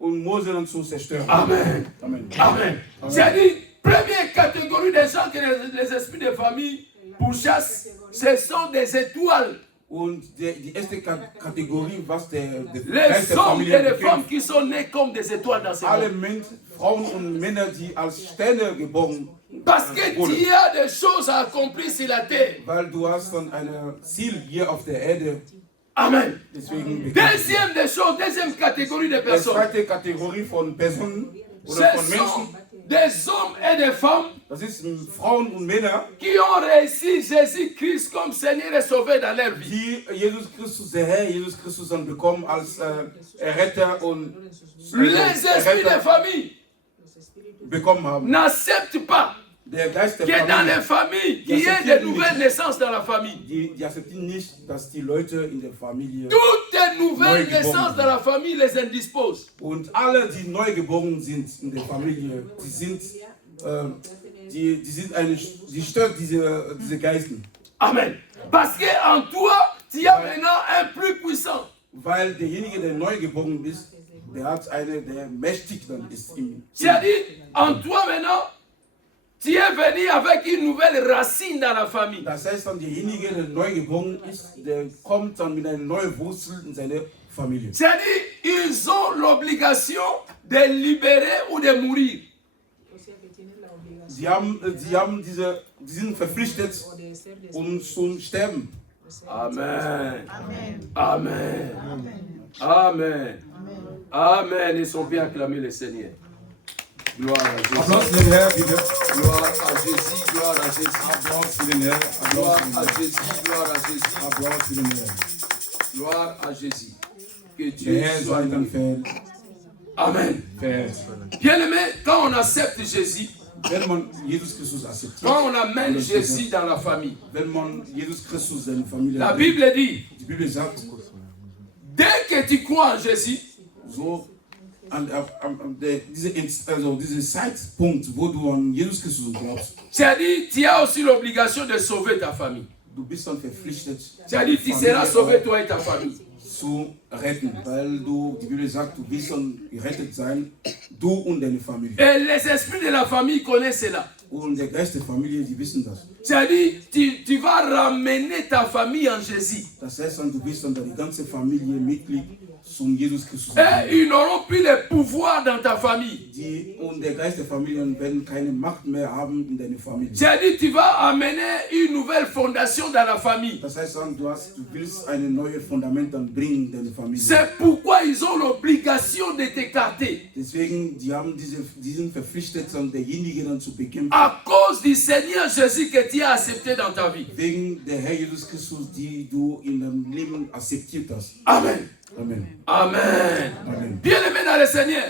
Mose dann zu zerstören. Amen. Amen. Amen. C'est-à-dire, première catégorie des gens que les esprits de famille pourchassent, ce sont des étoiles. Und die erste Kategorie, was der Les Geist der hommes Familie et les bekämpft, femmes qui sont nés comme des étoiles dans ce alle monde. Frauen und Männer, die als Sterne geboren Parce que tu as des choses à accomplir sur la terre. weil du hast dann ein Ziel hier auf der Erde. Amen. Deswegen bekämpft. Deuxième catégorie de Die personnes. zweite Kategorie von Personen Ce oder von sont Menschen, des hommes et des femmes das ist Frauen und Männer, qui ont réussi Jésus-Christ comme Seigneur et Sauveur dans leur vie. die Jesus Christus, der Herr Jesus Christus dann bekommen als Erretter und Les esprits de famille bekommen haben. n'acceptent pas Der Geist der que dans les Familie, familles, qu'il y ait de nouvelles naissances dans la famille. die akzeptieren nicht, dass die Leute in der Familie Toutes nouvelles Neugeboren. naissances dans la famille les indisposent. und alle, die neu geboren sind in der Familie, die stört diese Geisten. Amen. Parce qu'en toi, tu as maintenant un plus puissant. Weil derjenige, der neu geboren ist, der hat der mächtig dann ist ihm. C'est-à-dire, en toi maintenant, tu es venu avec une nouvelle racine dans la famille. Das heißt dann, derjenige, der neu geboren ist, der kommt dann mit einer neuen Wurzel in seine Familie. C'est-à-dire, ils ont l'obligation de libérer ou de mourir. Die sind verpflichtet, um zu sterben. Amen. Amen. Amen. Amen. Ils sont bien acclamés le Seigneur. Gloire à Jésus. Applaus für den Herr, bitte. Gloire à Jésus. Gloire à Jésus. Applaus für den Herr. Gloire à Jésus. Gloire à Jésus. Applaus für den Herr. Gloire à Jésus. Que Dieu Der Herr soit sei dann loué. Amen. verehrt. Bien-aimé, quand on accepte Jésus, Wenn man Jesus Christus akzeptiert, quand on amène Jésus dans la famille, wenn man Jesus Christus seine Familie la Bible dit, die Bibel sagt, dès que tu crois en Jésus, so dieser Zeitpunkt, wo du an Jesus Christus glaubst, c'est-à-dire tu as aussi l'obligation de sauver ta famille. du bist dann verpflichtet, C'est-à-dire tu seras sauvé toi et ta famille. zu retten, weil die Bibel sagt, du wirst dann gerettet sein, du und deine Familie. Et les esprits de la famille connaissent cela. Und der Geist der Familie, die wissen das. C'est-à-dire tu vas ramener ta famille en Jésus. Das heißt dann, du wirst dann deine ganze Familie Mitglied zum Jesus Christus. Et ils n'auront plus le pouvoir dans ta famille. Und der Geist der Familien werden keine Macht mehr haben in deiner Familie. C'est-à-dire tu vas amener une nouvelle fondation dans la famille. Das heißt dann, du willst ein neues Fundament dann bringen in deine Familie. C'est pourquoi ils ont l'obligation de t'écarter. Deswegen, die sind verpflichtet, dann derjenige dann zu bekämpfen. À cause du Seigneur Jésus que tu as accepté dans ta vie. Wegen der Herr Jesus Christus, die du in deinem Leben akzeptiert hast. Amen. Amen. Amen. Amen. Bien-aimés dans le Seigneur,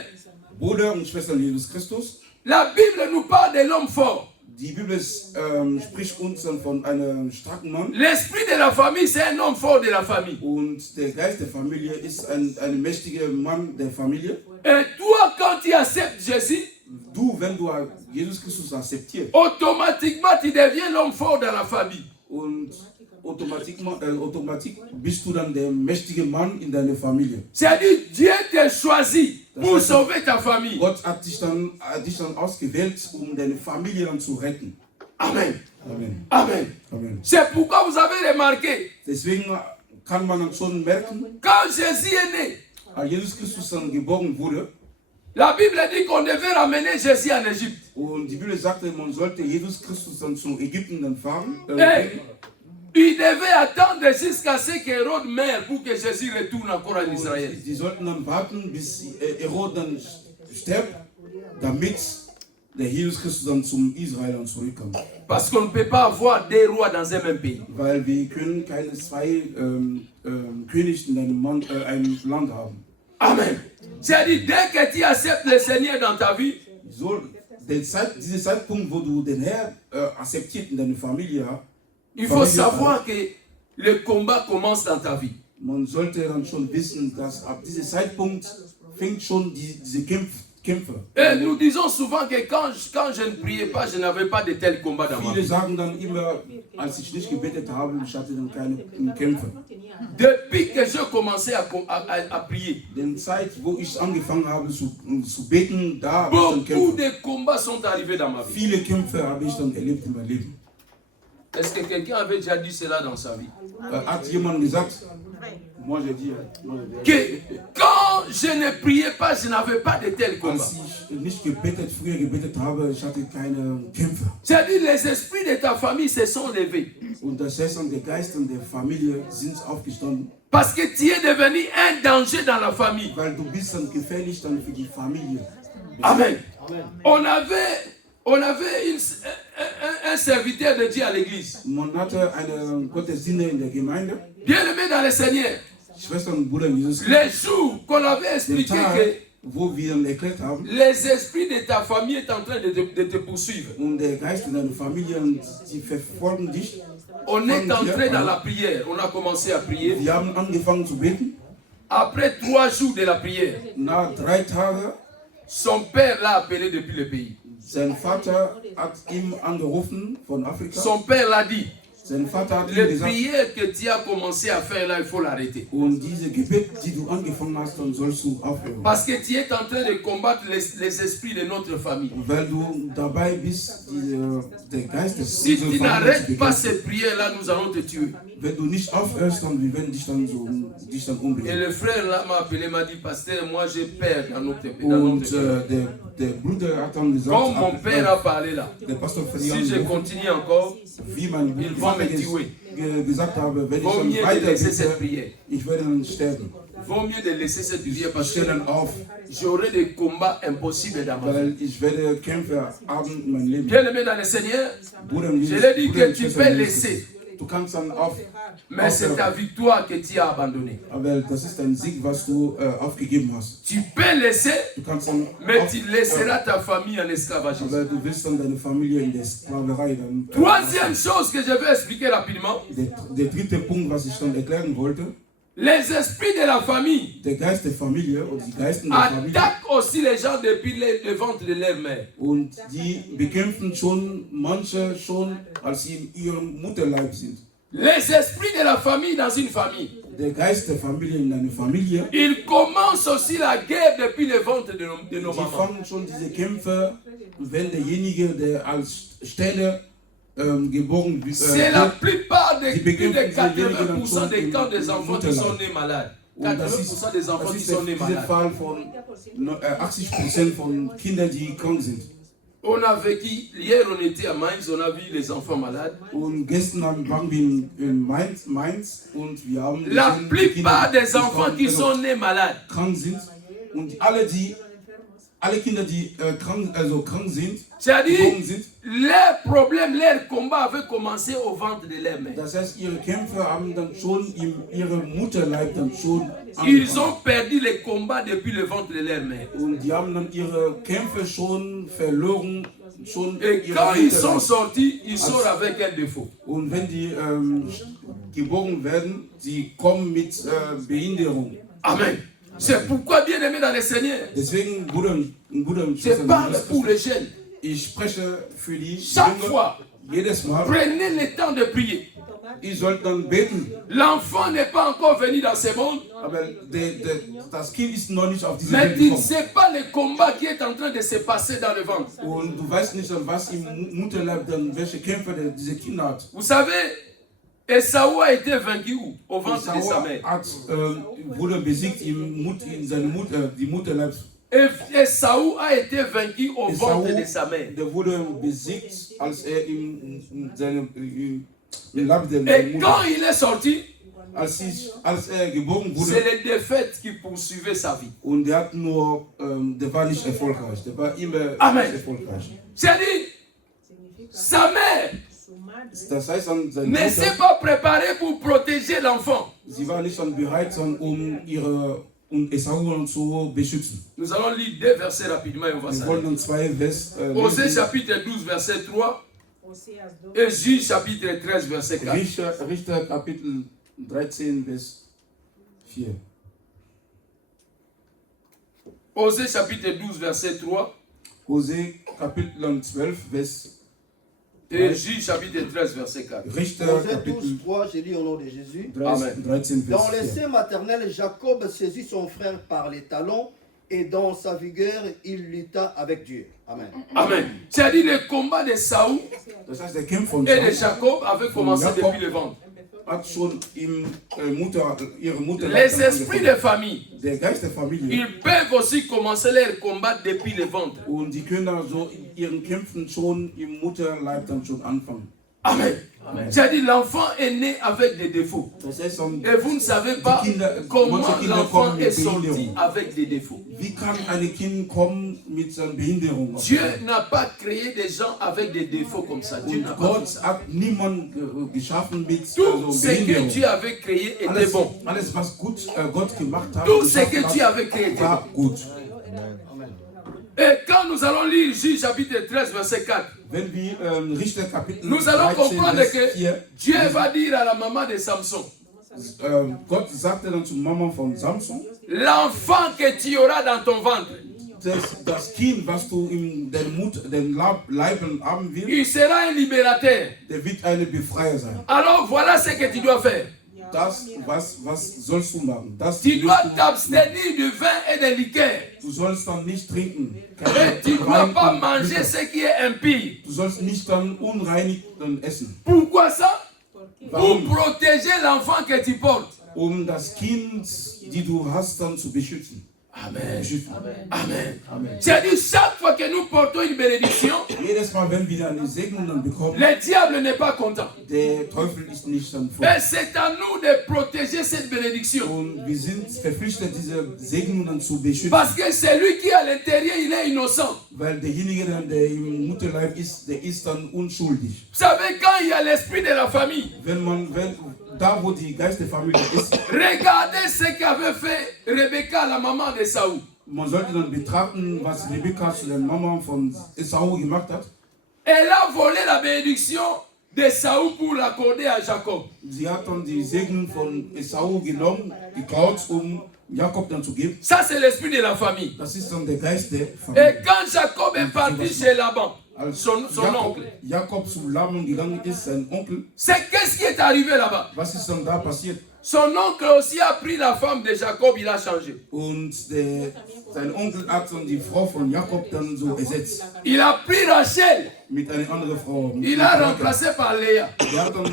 Bruder und Schwestern Jesus Christus, la Bible nous parle de l'homme fort. die Bibel spricht uns dann von einem starken Mann. L'esprit de la famille, c'est un homme fort de la famille. Und der Geist der Familie ist ein mächtiger Mann der Familie. Et toi, quand tu acceptes Jésus, Du, wenn du Jesus Christus akzeptierst automatiquement tu deviens l'homme fort dans la famille. und automatisch bist du dann der mächtige Mann in deiner Familie. C'est-à-dire Dieu t'a choisi pour sauver ta famille. Gott hat dich dann ausgewählt, um deine Familie dann zu retten. Amen. Amen. Amen. Amen. C'est pourquoi vous avez remarqué, Deswegen kann man dann schon merken, quand Jésus est né, als Jesus Christus dann geboren wurde, la Bible dit qu'on devait ramener Jésus en Égypte. und die Bibel sagte, man sollte Jesus Christus dann zu Ägypten dann fahren. Et il devait attendre jusqu'à ce qu'Hérode meure pour que Jésus retourne encore en Israël. Die sollten dann warten, bis Herod dann stirbt, damit der Jesus Christus dann zum Israel dann zurückkommt. Parce qu'on ne peut pas avoir deux rois dans un même pays. Weil wir können keine zwei Könige in einem Land haben. Amen. C'est-à-dire, dès que tu acceptes le Seigneur dans ta vie, So, dieser Zeitpunkt, wo du den Herrn akzeptiert in deiner Familie hast, il faut savoir que le combat commence dans ta vie. man sollte dann schon wissen, dass ab diesem Zeitpunkt fängt schon diese Kämpfe. Et nous disons souvent que quand je ne priais pas, je n'avais pas de tels combats dans ma Viele vie. sagen dann immer, als ich nicht gebetet habe, ich hatte dann keine Kämpfe. Depuis que j'ai commencé à prier, Den Zeit, wo ich angefangen habe zu beten, da habe ich dann beaucoup Kämpfe. de combats sont arrivés dans ma vie. Viele Kämpfe habe ich dann erlebt in meinem Leben. Est-ce que quelqu'un avait déjà dit cela dans sa vie? Hat jemand gesagt, moi j'ai dit, Que quand je ne priais pas, je n'avais pas de tels combats. als ich nicht früher gebetet habe, ich hatte keine Kämpfe. C'est-à-dire les esprits de ta famille se sont levés. Und das heißt, die Geister der Familie sind aufgestanden, Parce que tu es devenu un danger dans la famille. weil du bist dann gefährlich dann für die Familie. Amen. On avait un serviteur de Dieu à l'église. Man hatte einen Gottesdienst in der Gemeinde. Bien-aimé dans le Seigneur. Schwestern und Bruder in Jesus Christus. Les jours qu'on avait Den expliqué Tag, que wo wir dann erklärt haben, les esprits de ta famille sont en train de te poursuivre. und der Geist in deiner Familie, die verfolgen dich. On est entré dans la prière. On a commencé à prier. Wir haben angefangen zu beten. Après 3 jours de la prière, Nach 3 Tagen, son père l'a appelé depuis le pays. sein Vater hat ihn angerufen von Afrika. Son père l'a dit, Sein Vater hat ihm les gesagt, prières que tu as commencé à faire là, il faut l'arrêter. und diese Gebet, die du angefangen hast, dann sollst du aufhören. Parce que tu es en train de combattre les esprits de notre famille. Weil du dabei bist, der Geist des Si tu unserer Familie zu n'arrêtes pas bekämpfen. ces prières-là, nous allons te tuer. Wenn du nicht aufhörst, dann wir werden dich dann Et umbringen. le frère là m'a appelé, m'a dit, pasteur, moi j'ai peur dans notre pays. Der Bruder hat dann gesagt, Comme mon père a parlé là, der Pastor si je Ferdinand, continue encore, wie mein ils vont me tuer. gesagt habe, wenn ich Vaut dann mieux de weiter laisser cette bete, prière. ich werde dann sterben. Vaut mieux de laisser cette prière Ich parce que stehe dann auf, j'aurai des combats impossibles dans ma vie. weil ich werde Kämpfe haben in meinem Leben. Bien-aimé dans le Seigneur, Bruder, je l'ai dit que tu peux laisser Du kannst dann auf, Mais c'est ta victoire que tu as abandonnée. aber das ist ein Sieg, was du aufgegeben hast. Tu peux laisser, Du kannst dann mais tu laisseras ta famille en esclavagisme. aber du willst dann deine Familie in der Sklaverei dann. Troisième chose que je vais expliquer rapidement, Der dritte Punkt, was ich dann erklären wollte, les esprits de la famille der Geist der Familie und die Geisten der Familie. attaquent aussi les gens depuis le ventre de leur mère. Und die bekämpfen schon manche schon, als sie in ihrem Mutterleib sind. Les esprits de la famille dans une famille, Der Geist der Familie in einer Familie, ils commencent aussi la guerre depuis le ventre de nos die mamans. fangen schon diese Kämpfe, wenn derjenige, der als Stelle geboren C'est la wird. plupart des Die plus de bekämpfen 80% des cas des im enfants qui sont nés malades. Und das 80% des enfants qui ist sont nés dieser malades. Fall von 80% von Kindern, die krank sind. On a vécu, hier on était à Mainz, on a vu les enfants malades. Und gestern waren wir in Mainz und wir haben La gesehen, die plupart Kinder, des enfants qui sont nés malades, krank sind und alle Kinder, die krank sind, c'est-à-dire geboren sind. leurs problèmes, leurs combats avaient commencé au ventre de leur mère. Das heißt, ihre Kämpfe haben dann schon in ihrem Mutterleib dann schon Ils angefangen. ont perdu les combats depuis le ventre de leur mère. Und die haben dann ihre Kämpfe schon verloren, schon Et ihre quand ils sont Mutterleib. sortis, ils sortent avec un défaut. Und wenn die geboren werden, sie kommen mit Behinderung. Amen. C'est pourquoi, bien aimé dans le Seigneur, Deswegen, Bruder und je Schwestern, parle pour les jeunes. ich spreche für die Chaque Jünger, fois, jedes Mal, prenez le temps de prier. ihr sollt dann beten. L'enfant n'est pas encore venu dans ce monde, Aber das Kind ist noch nicht auf diese mais Welt tu ne gekommen. sais pas le combat qui est en train de se passer dans le ventre. Und du weißt nicht, was im Mutterleib dann, welche Kämpfe diese Kinder hat. Vous savez, Esau a été vaincu où? Au ventre de sa Esau mère. wurde besiegt in seine die Mutterleib. Esau a été vaincu au ventre de sa mère. Der wurde besiegt, als in seinem Leib der Et Mutter. quand il est sorti, Als geboren wurde. c'est les défaites qui poursuivaient sa vie. Und der hat nur, der war nicht erfolgreich. Der war immer Amen. nicht erfolgreich. C'est-à-dire, sa mère Das heißt, seine ne s'est Mutter, pas préparée pour protéger l'enfant. sie war nicht dann bereit, um Esau zu beschützen. Nous allons lire deux versets rapidement et on va Wir s'arrêter. wollen zwei Vers Osée lesen. chapitre 12, verset 3 et Juge chapitre 13, verset 4. Richter Kapitel 13 bis 4. Osée chapitre 12, verset 3 Osée Kapitel 12 Vers et Juge chapitre 13, verset 4. Richter Osée Kapitel 12, 3, j'ai lu au nom de Jésus. 13 Vers Dans les 4. seins maternels, Jacob saisit son frère par les talons et dans sa vigueur, il lutta avec Dieu. Amen. Amen. C'est-à-dire le combat de Saoul Das heißt, der Kampf von et de Saul Jacob avait commencé Jacob. depuis le ventre. hat schon ihre Mutter. Les esprits de famille, Der Geist der Familie. ils peuvent aussi commencer leur combat depuis le ventre. Und die können also in ihren Kämpfen schon im Mutterleib dann schon anfangen. Amen. C'est-à-dire l'enfant est né avec des défauts. Das heißt, Et vous ne savez pas comment l'enfant est sorti avec des défauts. wie kann ein Kind kommen mit seiner Behinderung? Dieu n'a pas créé des gens avec des défauts comme ça. Dieu Und n'a pas fait Gott ça. hat niemanden geschaffen mit Tout ce que Behinderung. Dieu avait créé était Alles, bon. alles, was gut Gott gemacht hat, Tout ce que geschaffen Dieu hat, avait créé était war bon. gut. Et quand nous allons lire Juge chapitre 13, verset 4, Wenn wir Richter Kapitel nous allons 13, comprendre Vers que 4, Dieu va dire à la maman de Samson, Gott sagte dann zur Mama von Samson, l'enfant que tu auras dans ton ventre, das Kind, was du in den Leiben haben wirst, il sera un libérateur. der wird eine Befreier sein. Alors voilà ce que tu dois faire. Das, was sollst du machen? Das Tu wirst dois du t'abstenir du vin et des liqueurs. Du sollst dann nicht trinken. Et tu ne dois Wein pas und manger Liquor. ce qui est impie. Du sollst nicht dann unreinig essen. Pourquoi ça? Pour Warum? protéger l'enfant que tu portes. Um das Kind, die du hast, dann zu beschützen. Amen. Beschützen. Amen. Amen. C'est-à-dire chaque fois que nous portons une bénédiction, Jedes Mal, wenn wir eine Segnung dann bekommen, le diable n'est pas content. der Teufel ist nicht dann vor. Et c'est à nous de protéger cette bénédiction. Und wir sind verpflichtet, diese Segnung dann zu beschützen. Parce que celui qui est à l'intérieur, il est innocent. Weil derjenige, der im Mutterleib ist, der ist dann unschuldig. Vous savez, quand il y a l'esprit de la famille, Da wo die Geist der Familie ist, regardez ce qu'avait fait Rebecca, la maman de Saoul. man sollte dann betrachten, was Rebekka zu der Mama von Esau gemacht hat. Elle a volé la bénédiction de Saoul pour l'accorder à Jacob. Sie hat dann die Segen von Esau genommen, geklaut, Jakob dann zu geben. Ça, c'est l'esprit de la famille. Das ist dann der Geist der Familie. Et quand Jacob est parti chez Laban, son oncle, Jakob zu Laban gegangen ist, sein Onkel. qu'est-ce qui est arrivé là-bas? Was ist dann da passiert? Son oncle aussi a pris la femme de Jacob, il a changé. Und sein Onkel hat dann die Frau von Jakob dann so ersetzt. Il a pris Rachel. Mit einer anderen Frau. Il a remplacé par Léa. Der hat dann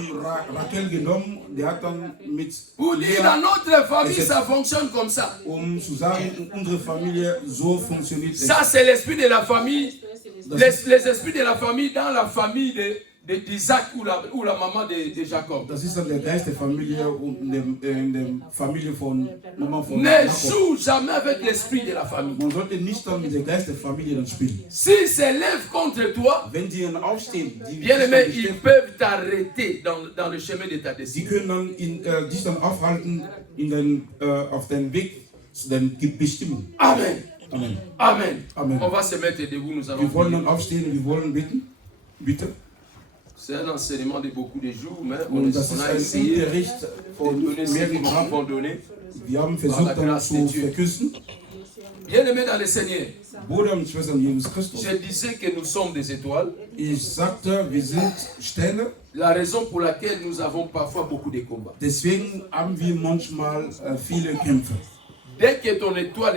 Rachel genommen, der hat dann mit Pour dire, dans notre famille, ça fonctionne comme ça. Zu sagen, unsere Familie so funktioniert. Ça, c'est l'esprit de la famille. Les esprits de la famille dans la famille d'Isaac ou la maman de Jacob. Das ist dann der Geist der Familie und in der Familie von Mama von Ne Jakob. joue jamais avec l'esprit de la famille. Man sollte nicht dann mit der Geist der Familie dann spielen. S'ils s'élèvent contre toi, Wenn die dann aufstehen, bien aimé, ils peuvent t'arrêter dans le chemin de ta sie destinée. können dann dich dann aufhalten auf den Weg zu deiner Bestimmung. Amen. Amen. Amen. Amen. On va se mettre debout, nous allons Wir wollen prier. dann aufstehen, wir wollen beten. Bitte. C'est un enseignement de beaucoup de jours, mais on Und das ist a ein essayé Unterricht de von donner ce que mehreren nous Tagen. pouvons donner. Wir haben versucht, dann zu verküssen. Bien aimé dans le Seigneur, Bruder und Schwestern Jesus Christus. je disais que nous sommes des étoiles. Ich sagte, wir sind Sterne. La raison pour laquelle nous avons parfois beaucoup de combats. Deswegen haben wir manchmal viele Kämpfe. Dès que ton étoile